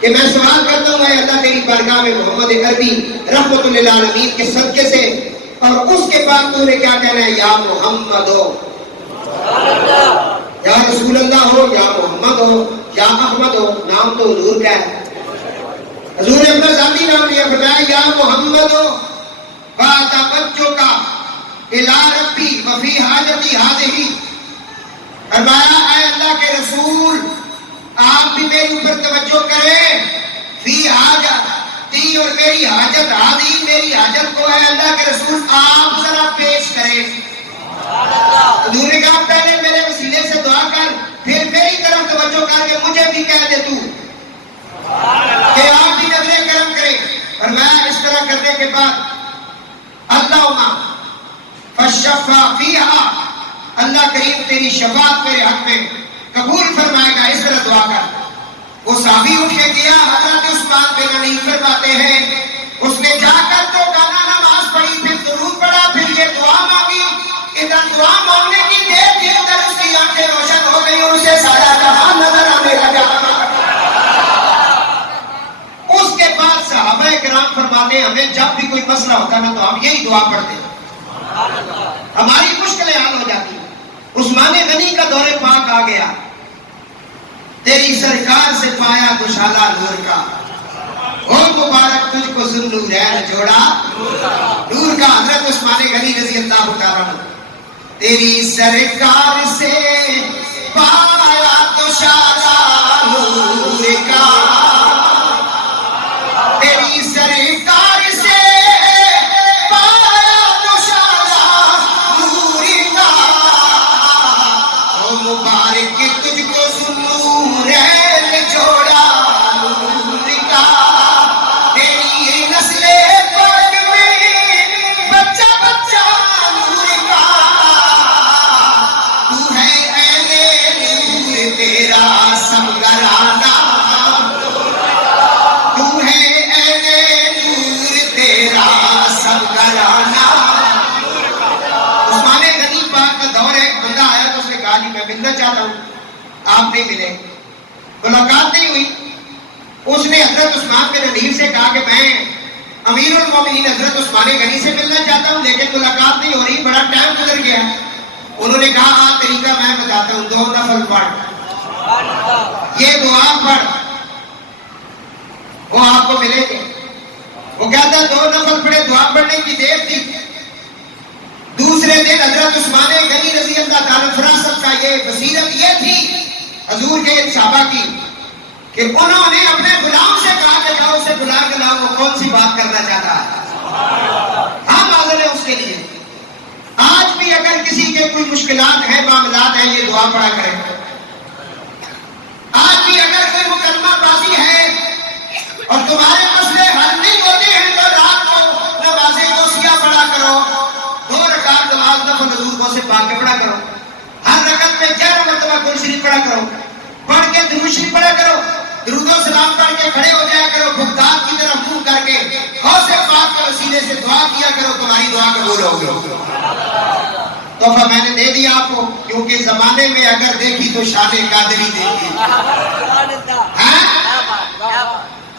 کہ میں سوال کرتا ہوں اے اللہ تیری بارگاہ میں محمد عربی رحمت للعالمین کے صدقے سے. اور اس کے بعد تو نے کیا کہنا ہے؟ یا محمد ہو, یا رسول اللہ ہو, یا محمد ہو, یا احمد ہو. نام تو حضور کا ہے. حضور نے اپنا ذاتی نام لیا فرمایا یا محمد ہو واتوجہ کا الی ربی وفی حاجتی ہذہ. فرمایا اے اللہ کے رسول آپ بھی میرے اوپر توجہ کریں. فی حاجتی اور میری حاجت ہذہ میری حاجت کو اے اللہ کے رسول آپ ذرا پیش کریں. حضور نے کہا پہلے میرے وسیلے سے دعا کر پھر میری طرف توجہ کر کے مجھے بھی کہہ دے تو کہ آپ بھی نظر کرم کریں. فرمایا اس طرح کرنے کے بعد اللہم فشفع فیہا اللہ کریم تیری شفاعت میرے حق میں قبول فرمائے گا. اس طرح دعا کر. وہ صحابی اٹھ کے گیا. حضرت عثمان بن علی فرماتے ہیں اس نے جا کر تو گانا نماز پڑھی پھر درود پڑھا پھر یہ دعا مانگی. ادھر دعا مانگنے کی دیر تھی ادھر اس کی آنکھیں روشن ہو گئی اور اسے سارا جہان نظر آنے لگا. اس کے بعد صحابہ کرام فرماتے ہیں ہمیں جب بھی کوئی مسئلہ ہوتا نا تو ہم یہی دعا پڑھتے ہیں ہماری مشکلیں حل ہو جاتی. عثمان غنی کا دور پاک آ گیا. تیری سرکار سے پایا گشادہ نور کا او مبارک تجھ کو ذوالنورین جوڑا نور کا. حضرت عثمان غنی رضی اللہ تعالیٰ عنہ تیری سرکار سے پایا گشادہ نور کا تیری سرکار سے پایا گشادہ نور کا او مبارک تجھ کو ذوالنورین جوڑا نور کا. تیری نسل پاک میں بچہ بچہ نور کا تو ہے عین نور تیرا سب گھرانہ تو ہے عین نور تیرا سب گھرانہ. عثمان غنی پاک کا دور ہے. ایک بندہ آیا تو اس نے کہا جی میں ملنا چاہتا ہوں. آپ نہیں ملے ملاقات نہیں ہوئی. اس نے حضرت عثمان بن علی سے کہا کہ میں امیر المومنین حضرت عثمان غنی سے ملنا چاہتا ہوں لیکن ملاقات نہیں ہو رہی. بڑا ٹائم گزر گیا. انہوں نے کہا ہاں طریقہ میں بتاتا ہوں 2 نفل پڑھ یہ دعا پڑھ وہ آپ کو ملے گے. وہ کہتا 2 نفل پڑھے دعا پڑھنے کی دیر تھی. دوسرے دن حضرت عثمان غنی رضی اللہ تعالیٰ فراست کا یہ بصیرت یہ تھی حضور کے صحابہ کی کہ انہوں نے اپنے غلام سے کہا کہ جاؤ اسے بلا کے لاؤ وہ کون سی بات کرنا چاہتا ہے. ہم حاضر ہیں اس کے لیے. آج بھی اگر کسی کے کوئی مشکلات ہیں معاملات ہیں یہ دعا پڑھا کریں. آج بھی اگر کوئی مقدمہ بازی ہے اور تمہارے مسئلے حل نہیں ہوتے ہیں تو رات کو نماز غوثیہ پڑھا کرو. 2 رکعت نماز نفل حضور کو سے پاک کے پڑھا کرو. ہر رکعت میں 11 مرتبہ قرآن شریف پڑھا کرو. پڑھ کے درود شریف پڑھا کرو. درود و سلام پڑھ کے کھڑے ہو جایا کرو. بغداد کی طرف منہ کر کے غوث پاک کے وسیلے سے دعا کیا کرو. تمہاری دعا قبول ہوگی. تحفہ میں نے دے دیا آپ کو کیونکہ زمانے میں اگر دیکھی تو شان قادری دیکھی.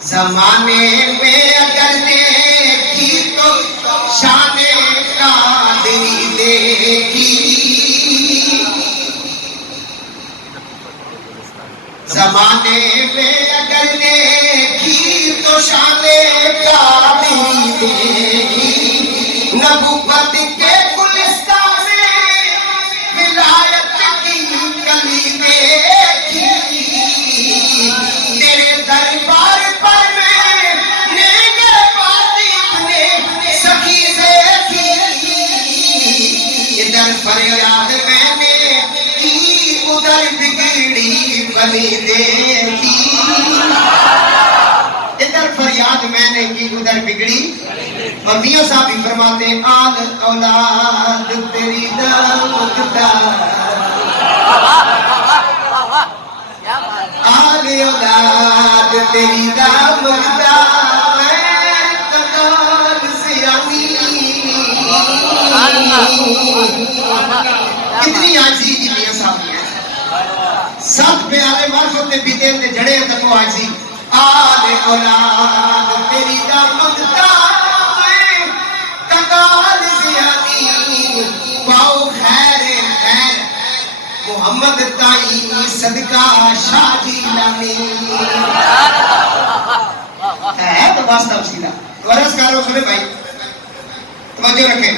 زمانے میں اگر دیکھی تو شان قادری دیکھی. زمانے میں اگر دیکھی تو شان قادری دیکھی. نبوت کے گلستان میں ولایت کی کلی دیکھی. تیرے دربار پر میں نیک باتیں اپنے سخی دیکھی. ادھر فریاد میں نے کی ادھر بگڑی بلی دیکھی. ادھر فریاد میں نے کی ادھر بگڑی. اور میاں صاحب بھی فرماتے آل اولاد تیری دامت دار اولاد تیری دامتا میں کتاب سیانی. کتنی عاجزی کی میاں صاحب ہے. 7 پیالے معرفت میں پیتے ہیں جڑے ہیں تک وہ عاجزی. آل اولاد تیری دامتا میں کتاب سیانی. پاؤ خیر خیر محمد تائی صدقہ شاہ جیلانی. ہے تو واسطہ وسیلہ. ورث کارو سنے بھائی توجہ رکھیں.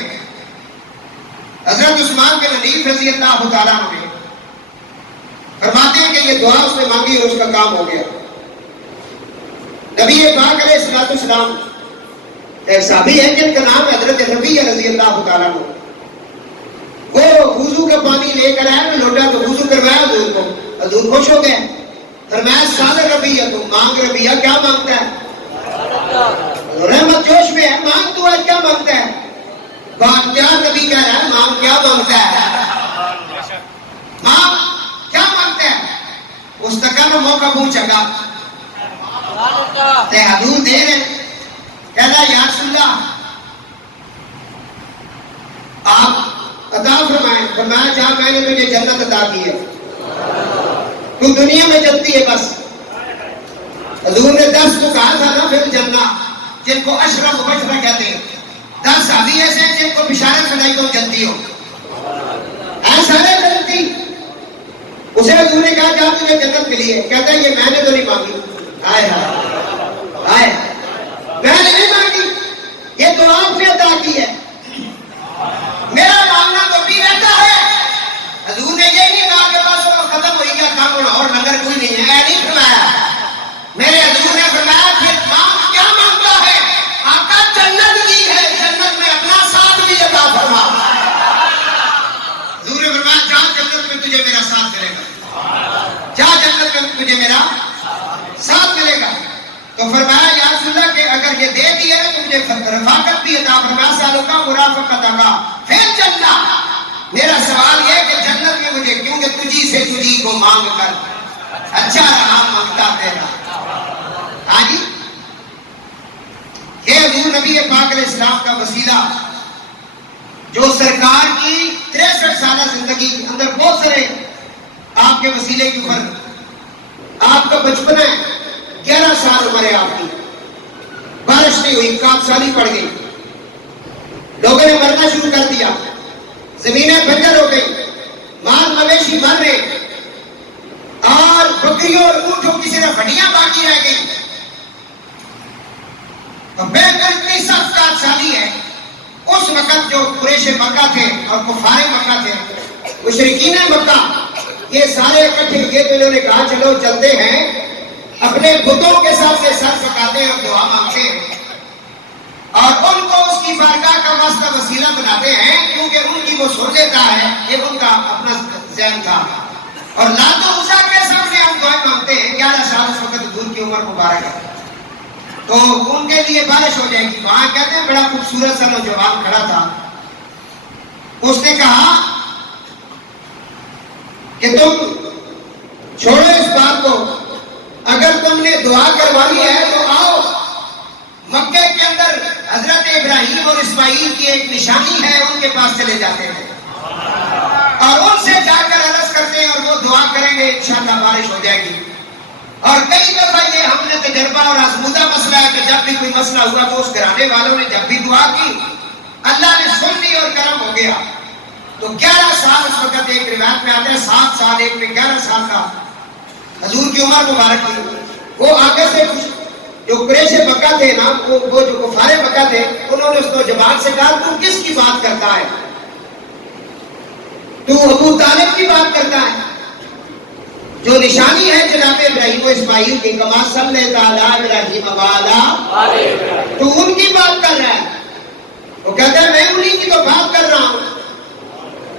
حضرت عثمان بن حنیف رضی اللہ تعالیٰ عنہ فرماتے ہیں کہ یہ دعا اس نے مانگی اور اس کا کام ہو گیا. نبی پاک علیہ الصلوۃ والسلام ایک صحابی ہے جن کا نام ہے حضرت ربیعہ رضی اللہ تعالیٰ عنہ. وہ وضو کا پانی لے کر آیا نا لوٹا تو وضو کروایا حضور کو. حضور خوش ہو گئے. فرمایا سال ربیعہ تو مانگ. ربیعہ کیا مانگتا ہے؟ رحمت جوش میں ہے. مانگ تو آج کیا مانگتا ہے؟ بات کیا نبی کہہ رہا ہے مانگ کیا مانگتا ہے؟ مانگ کیا مانگتا ہے؟ اس تکا میں موقع پوچھا گا تے حضور دے رہے. کہنا یا رسول اللہ آپ عطا فرمائیں. فرمایا جا میں نے تجھے جنت عطا کی ہے تو دنیا میں جلتی ہے بس. حضور نے 10 کو کہا تھا نا پھر جنت جن کو اشرف و بشرہ کہتے ہیں. 10 صحابی ایسے ہیں جن کو بشارت سنائی تو جلتی ہو. سارے جلتی. اسے حضور نے کہا جا تجھے جنت ملی ہے. کہتا ہے یہ میں نے تو نہیں مانگی. آئے آئے میں نے نہیں مانگی. یہ تو آپ نے عطا کی ہے. میرا مانگنا تو بھی رہتا ہے. حضور نے یہ نہیں کہا کہ بس وہ ختم ہوئی گیا کام اور نگر کوئی نہیں ہے. نہیں فرمایا. میرے حضور نے فرمایا پھر مانگ کیا مانگتا ہے؟ آقا جنت دی ہے. جنت میں اپنا ساتھ بھی عطا فرما. حضور نے فرمایا جا جنت میں تجھے میرا ساتھ ملے گا. جا جنت میں تجھے میرا ساتھ ملے گا. تو فرمایا یا رسول اللہ کہ اگر یہ دے دی ہے تو مجھے رفاقت بھی عطا فرما. سالوں کا مرافقت کا پھر جنت. میرا سوال یہ کہ جنت میں مجھے کیونکہ تجھی سے تجھی کو مانگ کر اچھا رہا مانگتا تیرا. ہاں جی یہ حضور نبی پاک علیہ السلام کا وسیلہ جو سرکار کی 63 سالہ زندگی کے اندر بہت سارے آپ کے وسیلے کے اوپر آپ کا بچپن ہے. 11 سال عمر ہے آپ کی. بارش نہیں ہوئی کام سالی پڑ گئی. لوگوں نے مرنا شروع کر دیا. زمینیں بنجر ہو گئی. مال مویشی مر رہے اور بکریوں اور اونٹوں کی صرف ہڈیاں باقی رہ گئی. بہتر اتنی سخت سالی ہے. اس وقت جو قریش مکہ تھے اور کفار مکہ تھے مشرکین مکہ یہ سارے اکٹھے ہوئے تو انہوں نے کہا چلو چلتے ہیں اپنے بتوں کے ساتھ سر پکاتے ہیں اور دعا مانگتے ہیں اور ان کو اس کی بارگاہ کا واسطہ وسیلہ بناتے ہیں کیونکہ ان کی وہ سن لیتا ہے. یہ ان کا اپنا ذہن تھا. اور لات و عزا کے سامنے ہم دعائیں مانگتے ہیں. 11 سال اس وقت حضور کی عمر مبارک ہے تو ان کے لیے بارش ہو جائے گی. وہاں کہتے ہیں بڑا خوبصورت سا نوجوان کھڑا تھا. اس نے کہا کہ تم چھوڑو اس بات کو. اگر تم نے دعا کروانی ہے تو آؤ. مکے کے اندر حضرت ابراہیم اور اسماعیل کی ایک نشانی ہے. ان کے پاس چلے جاتے ہیں اور ان سے جا کر عرض کرتے ہیں اور وہ دعا کریں گے انشاءاللہ بارش ہو جائے گی. اور کئی دفعہ یہ ہم نے تجربہ اور آزمودہ مسئلہ ہے کہ جب بھی کوئی مسئلہ ہوا تو اس گھرانے والوں نے جب بھی دعا کی اللہ نے سن لی اور کرم ہو گیا. تو 11 سال اس وقت ایک روایت میں آتا ہے 7 سال ایک میں 11 سال کا حضور کی عمر مبارک کی. وہ آگے سے جو قریش مکہ تھے نا وہ جو کفار مکہ تھے انہوں نے اس نوجوان سے کہا تو کس کی بات کرتا ہے؟ تو ابو طالب کی بات کرتا ہے جو نشانی ہے جناب ابراہیم و اسماعیل کی. کما صلی تعالی ابراہیم والا تو ان کی بات کر رہا ہے. وہ کہتا ہے میں انہی کی تو بات کر رہا ہوں.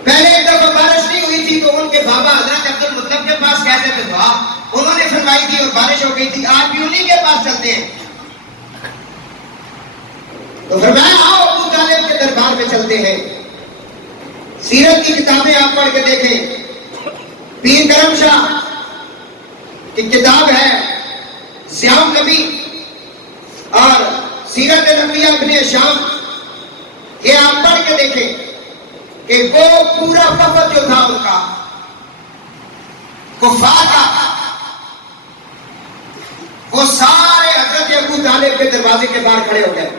پہلے ایک دفعہ بارش نہیں ہوئی تھی تو ان کے بابا حضرت عبد المطلب کے پاس کہتے تھے دعا انہوں نے فرمائی تھی اور بارش ہو گئی تھی. آج بھی انہی کے پاس چلتے ہیں. تو فرمایا آؤ ابو طالب کے دربار میں چلتے ہیں. سیرت کی کتابیں آپ پڑھ کے دیکھیں. پیر کرم شاہ کی کتاب ہے ضیاء النبی اور سیرت نبی ابن شام، یہ آپ پڑھ کے دیکھیں کہ وہ پورا وفد جو تھا ان کا کفار کا، وہ سارے حضرت ابو طالب کے دروازے کے باہر کھڑے ہو گئے.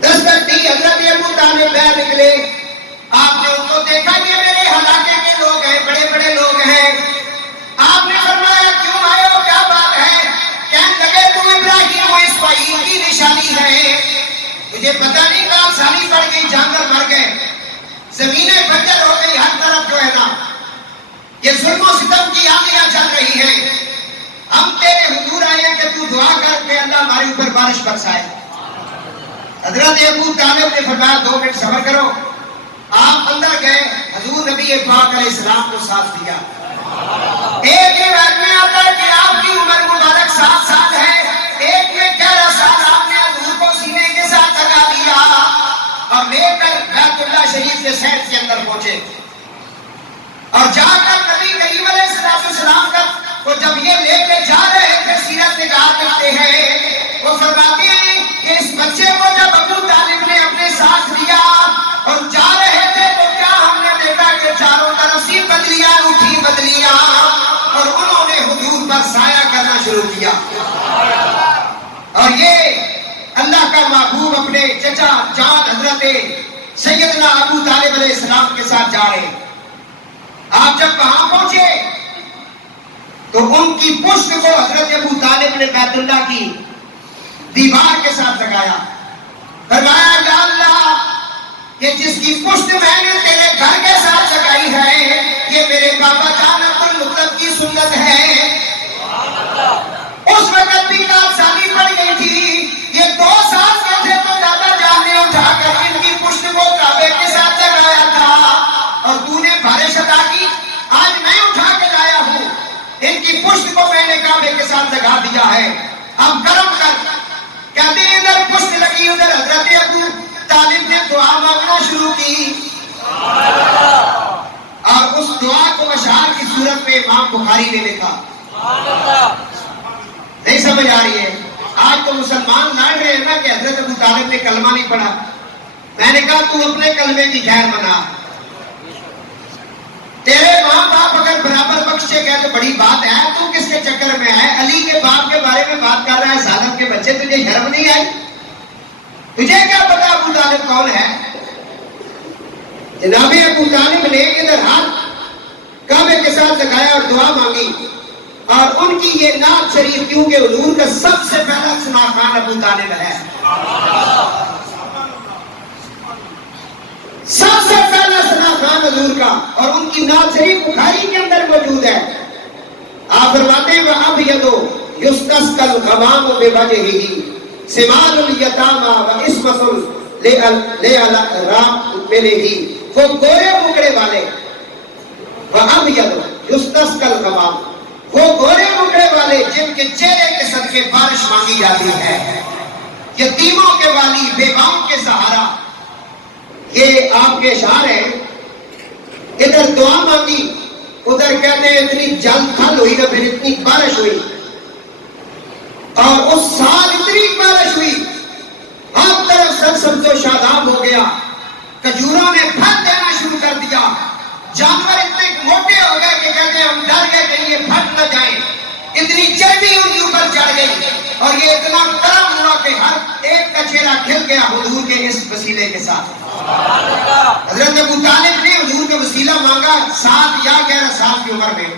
دستک دی، حضرت ابو طالب باہر نکلے. آپ نے ان کو دیکھا کہ میرے علاقے کے لوگ ہیں، بڑے بڑے لوگ ہیں. آپ نے فرمایا کیوں آئے ہو، کیا بات ہے؟ کہنے لگے تو ابراہیم و اسماعیل کی نشانی ہے. مجھے پتہ نہیں کہاں سالی پڑ گئی، جانور مر گئے، زمینیں بنجر ہو گئی، ہر طرف جو ہے نا یہ ظلم و ستم کی آندیاں چل رہی ہیں. ہم تیرے حضور آئے کہ تو دعا کر کے اللہ ہمارے اوپر بارش برسائے. حضرت ابو طالب نے فرمایا 2 منٹ صبر کرو. آپ اندر گئے، حضور نبی پاک علیہ السلام کو ساتھ دیا. ایک روایت میں آتا ہے کہ آپ کی عمر مبارک 7 سال ہے، ایک میں 11 سال. آپ نے حضور کو سینے کے ساتھ لگا دیا اور لے کر بیت اللہ شریف کے سیٹ کے اندر پہنچے. اور جا کر نبی کریم علیہ السلام کا وہ جب یہ لے کے جا رہے تھے، سیرت نگار کرتے ہیں، وہ فرماتے ہیں کہ اس بچے کو جب ابو طالب نے اپنے ساتھ لیا اور جا رہے تھے تو کیا ہم نے دیکھا کہ چاروں طرف سی بدلیاں اٹھی، بدلیاں، اور انہوں نے حضور پر سایہ کرنا شروع کیا. اور یہ اللہ کا محبوب اپنے چچا جان حضرت سیدنا ابو طالب علیہ السلام کے ساتھ جا رہے. آپ جب وہاں پہنچے تو ان کی پشت کو حضرت ابو طالب نے بیت اللہ کی دیوار کے ساتھ لگایا. فرمایا یا اللہ، یہ جس کی پشت میں نے تیرے گھر کے ساتھ لگائی ہے، یہ میرے بابا جان عبد المطلب کی سنت ہے. اس وقت بھی 4 سالی پڑ گئی تھی. یہ 2 سال کے تھے تو دادا جان نے اٹھا کر ان کی پشت کو کعبے کے ساتھ لگایا تھا، اور تو نے بارش عطا کی. آج میں اٹھا کے لایا ہوں، ان کی پشت کو میں نے کعبے کے ساتھ لگا دیا ہے. اب گرم کر. کہتے ہیں ادھر پشت لگی، ادھر حضرت ابو طالب نے دعا مانگنا شروع کی. اور اس دعا کو اشعار کی صورت میں امام بخاری نے لکھا. نہیں سمجھ آ رہی ہے؟ آج تو مسلمان لڑ رہے ہیں نا کہ حضرت ابو طالب نے کلمہ نہیں پڑھا. میں نے کہا تو اپنے کلمے کی خیر منا. تیرے ماں باپ اگر برابر بخشے گئے تو بڑی بات ہے، تو کس کے چکر میں ہے؟ علی کے باپ کے بارے میں بات کر رہا ہے، سعادت کے بچے، تجھے شرم نہیں آئی؟ تجھے کیا پتا ابو طالب کون ہے؟ جناب ابو طالب نے ادھر ہاتھ کعبے کے ساتھ لگایا اور دعا مانگی. اور ان کی یہ نعت شریف، کیونکہ حضور کا سب سے پہلا ثنا خوان ابو طالب ہے، سب سے پہلا ثنا خوان حضور کا، اور ان کی نعت شریف بخاری کے اندر موجود ہے. آپ فرماتے ہیں وَأَبْيَضُ يُسْتَسْقَى الْغَمَامُ بِوَجْهِهِ سِمَالُ الْيَتَامَى وَإِسْمَةٌ لِعَلَامِلِهِ. وہ گورے مکڑے والے، وَأَبْيَضُ يُسْتَسْقَى الْغَمَامُ، وہ گورے مکڑے والے جن کے چہرے کے صدقے بارش مانگی جاتی ہے، یتیموں کے والی، بیواؤں کے سہارا. یہ آپ کے اشعار ہیں. ادھر دعا مانگی، ادھر کہتے ہیں اتنی جلد کھل ہوئی نہ پھر اتنی بارش ہوئی. اور اس سال اتنی بارش ہوئی، ہر طرف سرسبز و شاداب ہو گیا. کھجوروں نے پھل دینا شروع کر دیا. جانور اتنے موٹے ہو گئے کہ کہتے ہیں ہم ڈر گئے کہ یہ پھٹ نہ جائیں. اتنی چربی ان کے اوپر چڑھ گئی اور یہ اتنا کرم ہوا کہ ہر ایک کا چہرہ کھل گیا حضور کے اس وسیلے کے ساتھ. حضرت ابو طالب نے حضور کا وسیلہ مانگا 7 یا 11 سال کی عمر میں.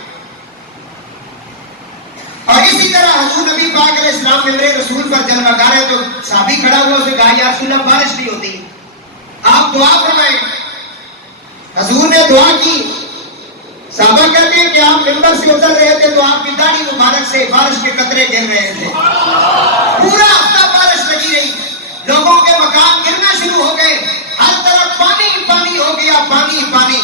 اور اسی طرح حضور نبی پاک علیہ السلام نے میرے رسول پر جلوہ گا رہے تو صحابی کھڑا ہوا، اسے کہا یا رسول اللہ بارش نہیں ہوتی، آپ دعا فرمائیں. حضور نے دعا کی. صحابہ کہتے ہیں کہ آپ منبر سے اتر رہے تھے تو آپ کی داڑھی مبارک سے بارش کے قطرے گر رہے تھے. پورا ہفتہ بارش لگی رہی، لوگوں کے مکان گرنا شروع ہو گئے، ہر طرف پانی پانی ہو گیا، پانی پانی.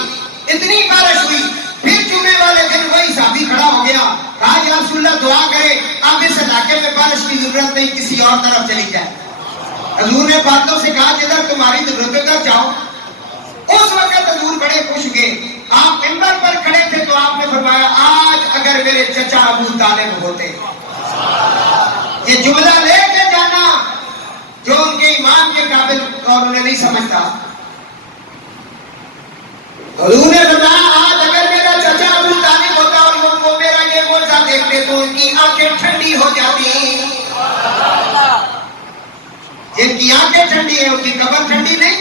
اتنی بارش ہوئی. پھر جمعے والے دن وہی صحابی کھڑا ہو گیا، کہا یا رسول اللہ دعا کرے، اب اس علاقے میں بارش کی ضرورت نہیں، کسی اور طرف چلی جائے. حضور نے باتوں سے کہا جدھر تمہاری ضرورت ہے ادھر جاؤ. اس وقت حضور بڑے خوش ہوئے. آپ منبر پر کھڑے تھے تو آپ نے فرمایا آج اگر میرے چچا ابو طالب ہوتے. یہ جملہ لے کے جانا جو ان کے ایمان کے قابل اور انہیں نہیں سمجھتا. حضور نے فرمایا آج اگر میرا چچا ابو طالب ہوتا اور وہ میرا یہ موجزہ دیکھتے تو ان کی آنکھیں ٹھنڈی ہو جاتی. جن کی آنکھیں ٹھنڈی ہیں ان کی قبر ٹھنڈی نہیں.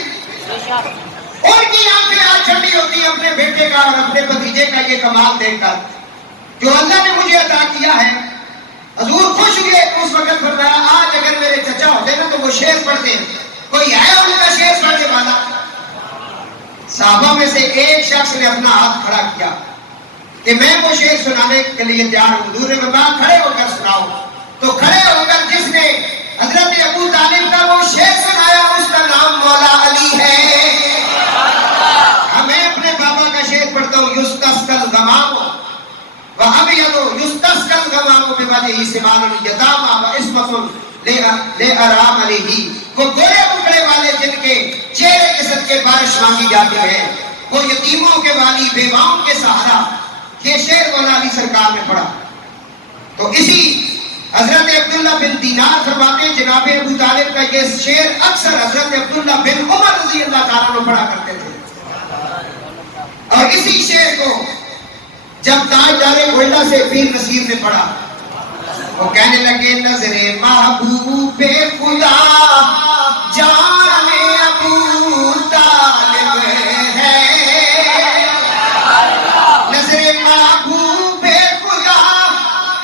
ان کی آنکھیں آج ٹھنڈی ہوتی ہیں اپنے بیٹے کا اور اپنے بھتیجے کا یہ کمال دیکھ کر جو اللہ نے مجھے عطا کیا ہے. حضور خوش ہوئے اس وقت فرمایا آج اگر میرے چچا ہوتے نا تو وہ شعر پڑھتے ہیں. کوئی ہے ان کا شعر پڑھنے والا؟ صحابہ میں سے ایک شخص نے اپنا ہاتھ کھڑا کیا کہ میں وہ شعر سنانے کے لیے تیار ہوں. حضور نے فرمایا کھڑے ہو کر سناؤ. تو کھڑے ہو کر جس نے حضرت ابو طالب کا وہ شعر سنایا اس کا نام مولا علی ہے. میں اپنے بابا کا شعر پڑھتا ہوں یستسقل غمام وابیض یستسقل غمام بوجهه سمال الیتامى واسمۃ لارام علیہ. وہ گورے ٹکڑے والے جن کے چہرے کے صدقے بارش مانگی جاتی ہے وہ یتیموں کے والی بیواؤں کے سہارا. یہ شعر مولا علی سرکار نے پڑھا. تو اسی حضرت عبداللہ بن دینار فرماتے ہیں جناب ابو طالب کا یہ شعر اکثر حضرت عبداللہ بن عمر رضی اللہ تعالیٰ عنہ پڑھا کرتے تھے. اور اسی شعر کو جب تاجدار کوئٹہ سے پیر نصیر نے پڑھا وہ کہنے لگے نظر محبوب خدا جان ابو طالب ہے. نظر محبوب خدا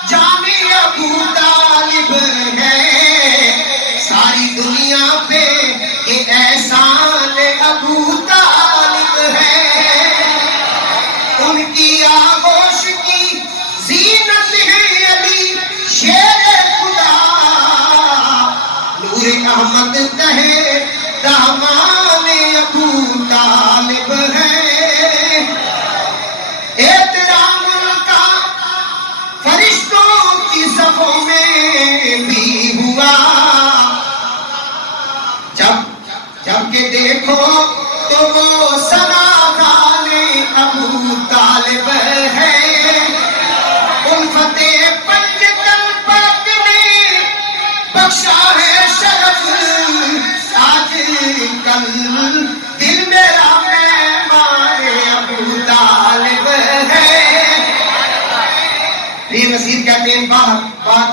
جان ابو طالب ہے. ساری دنیا پہ یہ احسان ابو طالب ہے. ان کی آغوش کی زینت ہے علی شیر خدا. نور احمد کہے رحمان ابو طالب ہے. احترام کا فرشتوں کی صفوں میں بھی ہوا. جب کہ دیکھو تو وہ ثنا خان ابو طالب ہے. الفت پنجتن پاک نے بخشا ہے شرف آج کل دل میرا مہمان ابو طالب ہے. پیر نصیر کہتے ہیں بات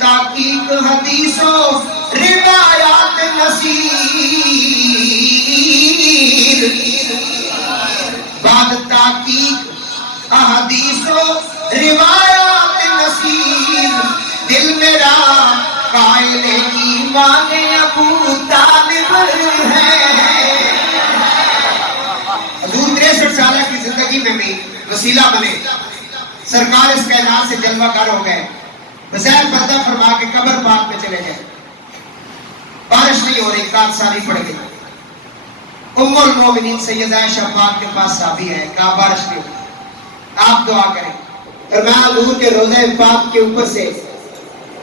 تحقیق حدیثوں روایات نصیر. بعد تحقیق احادیث و روایات نصیر دل میرا قائل ایمان ابو طالب ہے. حضور 63 سالہ کی زندگی میں بھی وسیلہ بنے. سرکار اس کائنات سے جلوہ گر ہو گئے. بظاہر پردہ فرما کے قبر پاک میں چلے گئے. بارش نہیں ہو رہی، رات ساری پڑ گئی. ام المومنین سیدہ عائشہ پاک کے پاس صحابی ہے، کہا بارش نہیں ہوئی، آپ دعا کریں. اور میں حضور کے روضہ پاک کے اوپر سے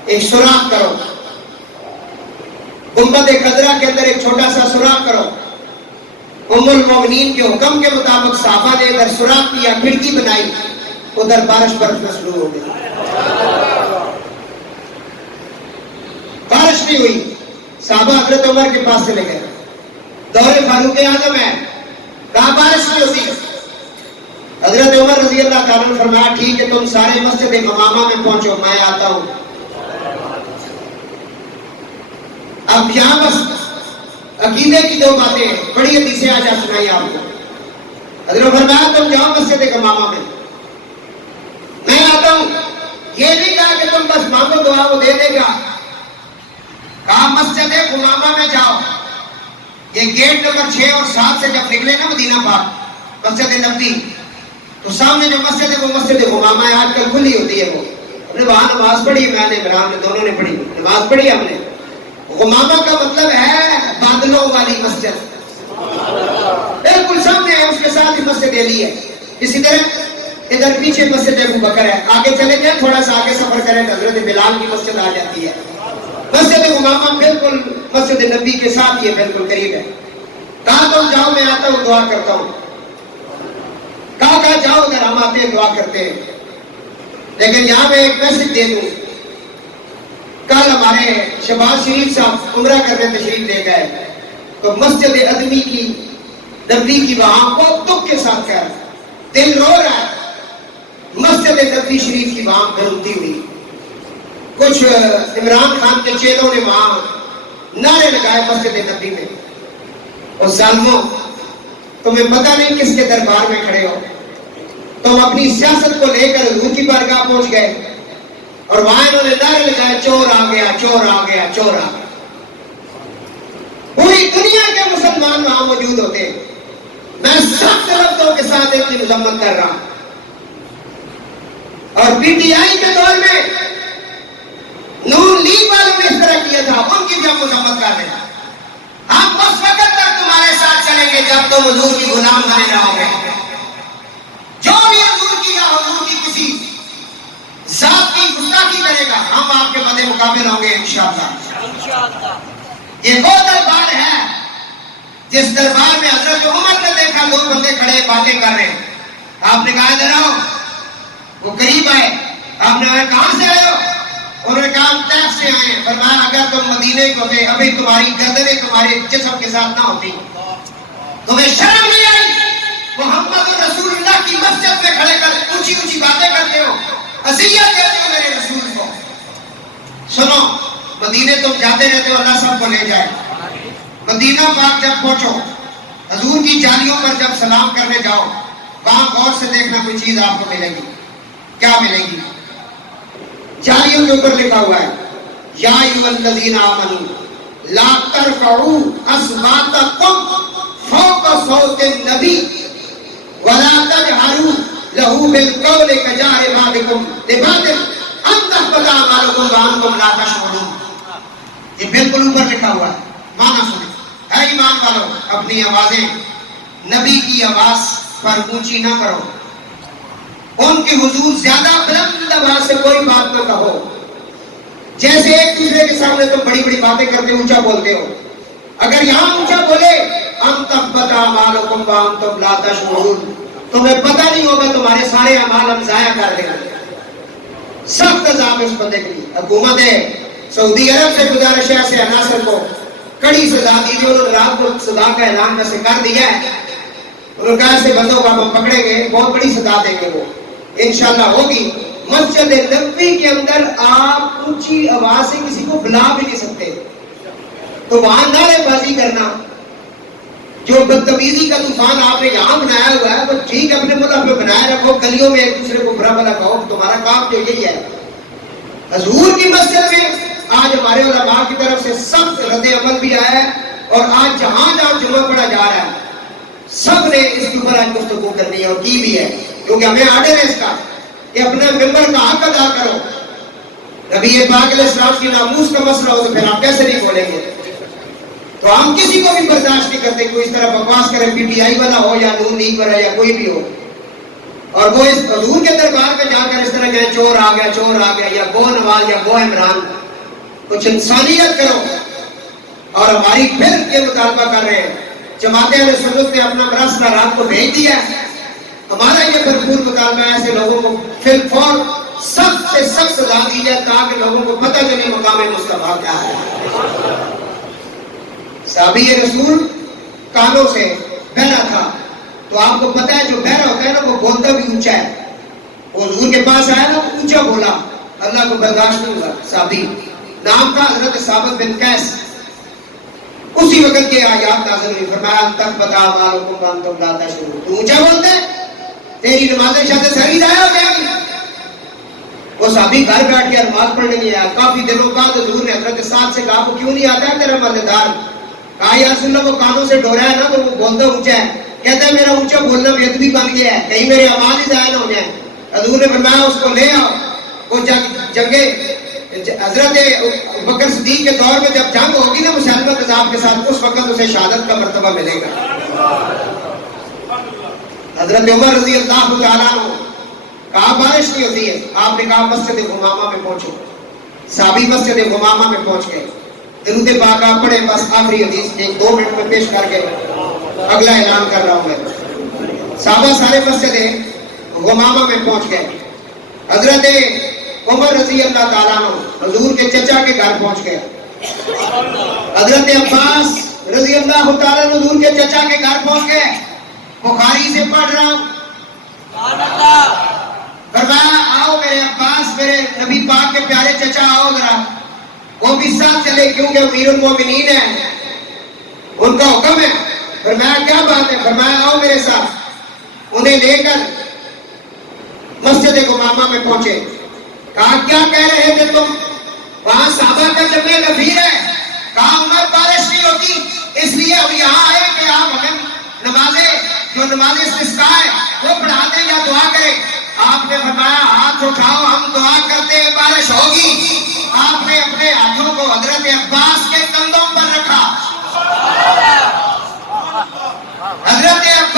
ایک سوراخ کرو. گنبد خضرا کے اندر ایک چھوٹا سا سوراخ کرو. ام المومنین کے حکم کے مطابق صحابہ نے ادھر سوراخ کیا، کھڑکی بنائی، ادھر بارش برسنا شروع ہو گئی. بارش نہیں ہوئی. صحابہ حضرت عمر کے پاس چلے گئے، دور فاروق اعظم ہے، کہاں بارش نہیں ہوتی. حضرت عمر رضی اللہ تعالیٰ نے فرمایا ٹھیک ہے تم سارے مسجد امامہ میں پہنچو، میں آتا ہوں. اب یہاں بس عقیدے کی دو باتیں ہیں، بڑی حدیثیں آج سنائی آپ کو. حضرت فرمایا تم جاؤ مسجد امامہ میں، میں آتا ہوں. یہ نہیں کہا کہ تم بس مانگو دعا وہ دے دے گا. کہا مسجد امامہ میں جاؤ. یہ گیٹ نمبر 6 اور 7 سے جب نکلے نا مدینہ پاک مسجد نبوی، تو سامنے جو مسجد ہے وہ مسجد امامہ ہے. آج کل کھلی ہوتی ہے. وہ ہم نے وہاں نماز پڑھی، میں نے عمران نے دونوں نے پڑھی، نماز پڑھی ہم نے. امامہ کا مطلب ہے بادلوں والی مسجد، بالکل سامنے ہے. اس کے ساتھ ہی مسجد علی ہے. اسی طرح ادھر پیچھے مسجد ابو بکر ہے. آگے چلے گئے تھوڑا سا آگے سفر کریں تو حضرت بلال کی مسجد آ جاتی ہے. مسجد امامہ بالکل مسجد نبی کے ساتھ یہ بالکل قریب ہے. کہا تم جاؤ میں آتا ہوں دعا کرتا ہوں. کہا بتا جاؤ ادھر ہم آتے ہیں دعا کرتے ہیں. لیکن یہاں میں ایک میسج دے دوں. کل ہمارے شہباز شریف صاحب عمرہ کرنے تشریف لے گئے تو مسجد ادمی کی نبی کی وہاں بہت دکھ کے ساتھ کہہ رہا دل رو رہا ہے. مسجد نبی شریف کی وہاں گھرتی ہوئی کچھ عمران خان کے چیلوں نے وہاں نعرے لگائے مسجد نبی میں. اور ظالموں تمہیں پتہ نہیں کس کے دربار میں کھڑے ہو. تم اپنی سیاست کو لے کر حضور کی بارگاہ پہنچ گئے اور وہاں انہوں نے نعرے لگائے چور آ گیا چور آ گیا چور آ گیا. پوری دنیا کے مسلمان وہاں موجود ہوتے ہیں. میں سخت لفظوں کے ساتھ ان کی مذمت کر رہا ہوں. اور پی ٹی آئی کے دور میں نون لیگ والوں نے اس طرح کیا تھا, ان کی بھی ہم مذمت کر رہے ہیں. ہم اس وقت تک تمہارے ساتھ چلیں گے جب تم حضور کی غلام بنے رہو گے. جو بھی حضور کی یا حضور کی کسی ذات کی گستاخی کرے گا ہم آپ کے مدے مقابل ہوں گے انشاءاللہ. یہ وہ دربار ہے جس دربار میں حضرت عمر نے دیکھا دو بندے کھڑے باتیں کر رہے ہیں. آپ نے کہا ادھر آؤ. وہ قریب آئے. آپ نے کہا کہاں سے آئے ہو؟ انہوں نے کہا ہم طیف سے آئے ہیں. فرمایا اگر تم مدینے کو تھے ابھی تمہاری گردنیں تمہارے جسم کے ساتھ نہ ہوتی. تمہیں شرم نہیں آئی؟ محمد رسول اللہ کی مسجد میں کھڑے کر اونچی اونچی باتیں کرتے ہو, اذیت دیتے ہو میرے رسول کو. سنو, مدینے تم جاتے رہتے ہو, اللہ سب کو لے جائے. مدینہ پاک جب پہنچو, حضور کی جالیوں پر جب سلام کرنے جاؤ, وہاں غور سے دیکھنا کوئی چیز آپ کو ملے گی. کیا ملے گی؟ جالیوں کے اوپر لکھا ہوا ہے یا ایھا الذین آمنوا لا ترفعوا اصواتکم فوق صوت النبی ولا تجهروا له بالقول كجهر بعضکم لبعض ان تحبط اعمالکم وانتم لا تشعرون. یہ بالکل اوپر لکھا ہوا ہے. معنی سنیں. اے ایمان والو, اپنی آوازیں نبی کی آواز پر اونچی نہ کرو. ان کی حضور زیادہ بلند آواز سے کوئی بات نہ کہو. جیسے ایک دوسرے کے سامنے تم بڑی بڑی باتیں کرتے اونچا بولتے ہو. اگر یہاں اونچا بولے ان تحبط اعمالکم وانتم لا تشعرون, تمہیں پتہ نہیں ہوگا تمہارے سارے اعمال ہم ضائع کر دیں گے. سخت عذاب اس بندے کے لیے. حکومت سعودی عرب سے گزارش ہے ایسے عناصر کو کڑی سزا دیجیے. انہوں نے رات کو سزا کا اعلان میں سے کر دیا ہے. انہوں نے کہا ایسے بندوں کو ہم پکڑیں گے, بہت بڑی سزا دیں گے. وہ انشاءاللہ ہوگی. مسجد نبوی کے اندر آپ اونچی آواز سے کسی کو بلا بھی نہیں سکتے. تو وہاں نعرے بازی کرنا, جو بدتمیزی کا طوفان آپ نے یہاں بنایا ہوا ہے, وہ ٹھیک اپنے ملک میں بنائے رکھو, گلیوں میں ایک دوسرے کو برا بھلا کہو. تمہارا کام تو یہی ہے. حضور کی مسجد میں آج ہمارے علماء کی طرف سے سخت رد عمل بھی آیا ہے, اور آج جہاں جہاں جمعہ پڑھا جا رہا ہے سب نے اس کے اوپر آج گفتگو کرنی ہے اور کی بھی ہے, کیونکہ ہمیں آرڈر ہے اس کا کہ اپنے ممبر کا حق ادا کرو. نبی پاک علیہ السلام کی ناموس کا مسئلہ ہو تو پھر آپ کیسے نہیں بولیں گے؟ تو ہم کسی کو بھی برداشت نہیں کرتے کوئی اس طرح بکواس کرے, پی ٹی آئی والا ہو یا نون لیگ والا یا کوئی بھی ہو, اور وہ اس حضور کے دربار میں جا کر اس طرح کہے چور آ گیا چور آ گیا, یا گو نواز یا گو عمران. کچھ انسانیت کرو. اور ہماری پھر یہ مطالبہ کر رہے ہیں, جماعت اہل سنت نے اپنا مراسلہ رات کو بھیج دیا ہے. ہمارا یہ بھرپور مطالبہ ہے ایسے لوگوں کو فی الفور سخت سے سخت سزا دی جائے تاکہ لوگوں کو پتہ چلے مقام مصطفیٰ کیا ہے. صحابی رسول کانوں سے بہرا تھا, تو آپ کو پتہ ہے جو بہرا ہوتا ہے نا وہ بولتا بھی اونچا ہے. وہ حضور کے پاس آیا نا اونچا بولا, اللہ کو برداشت نہیں ہوا. صحابی نام تھا حضرت ثابت بن قیس. اسی وقت کے آیات نازل ہوئی, فرمایا تک بتا مالکم وانتم لا تشعرون. تو اونچا بولتے تیری نماز شاید سہی ضائع ہو جائے گی. وہ صحابی گھر بیٹھ کے نماز پڑھنے نہیں آیا. کافی دنوں بعد حضور نے حضرت سعد سے کہا وہ کیوں نہیں آتا ہے تیرا مردار؟ کہا یا رسول اللہ وہ کانوں سے ڈورا ہے نا تو وہ بولتا اونچا ہے. کہتا ہے میرا اونچا بولنا بیدبی بن گیا ہے, کہیں میرے اعمال ہی ضائع نہ ہو جائیں. حضور نے فرمایا اس کو لے آؤ. وہ جنگے حضرت بکر صدیق کے دور میں جب جنگ ہوگی نا مسلمہ کذاب کے ساتھ, اس وقت اسے شہادت کا مرتبہ ملے گا. حضرت عمر رضی اللہ تعالیٰ عنہ کہا بارش نہیں ہوتی ہے, آپ نے کہا مسجد غمامہ میں پہنچو. صحابی مسجد غمامہ میں پہنچ گئے. درود پاک آپ پڑھیں, بس آخری حدیث 2 منٹ میں پیش کر کے اگلا اعلان کر رہا ہوں میں. صحابہ سارے مسجد غمامہ میں پہنچ گئے. حضرت عمر رضی اللہ تعالیٰ عنہ حضور کے چچا کے گھر پہنچ گئے. حضرت عباس رضی اللہ تعالیٰ عنہ حضور کے چچا کے گھر پہنچ گئے. بخاری سے پڑھ رہا ہوں. فرمایا آؤ میرے عباس, میرے نبی پاک کے پیارے چچا آؤ ذرا. وہ بھی ساتھ چلے کیونکہ امیر المومنین ہیں, ان کا حکم ہے. فرمایا کیا بات ہے؟ فرمایا آؤ میرے ساتھ. انہیں لے کر مسجد غمامہ میں پہنچے. کہا کیا کہہ رہے تھے تم؟ وہاں صحابہ کا جمع غفیر ہے. کہا عمر بارش نہیں ہوتی اس لیے ہم یہاں آئے کہ آپ ہمیں نماز استسقاء ہے وہ پڑھا دیں یا دعا کریں. آپ نے فرمایا ہاتھ اٹھاؤ, ہم دعا کرتے ہیں بارش ہوگی. آپ نے اپنے ہاتھوں کو حضرت عباس کے کندھوں پر رکھا. حضرت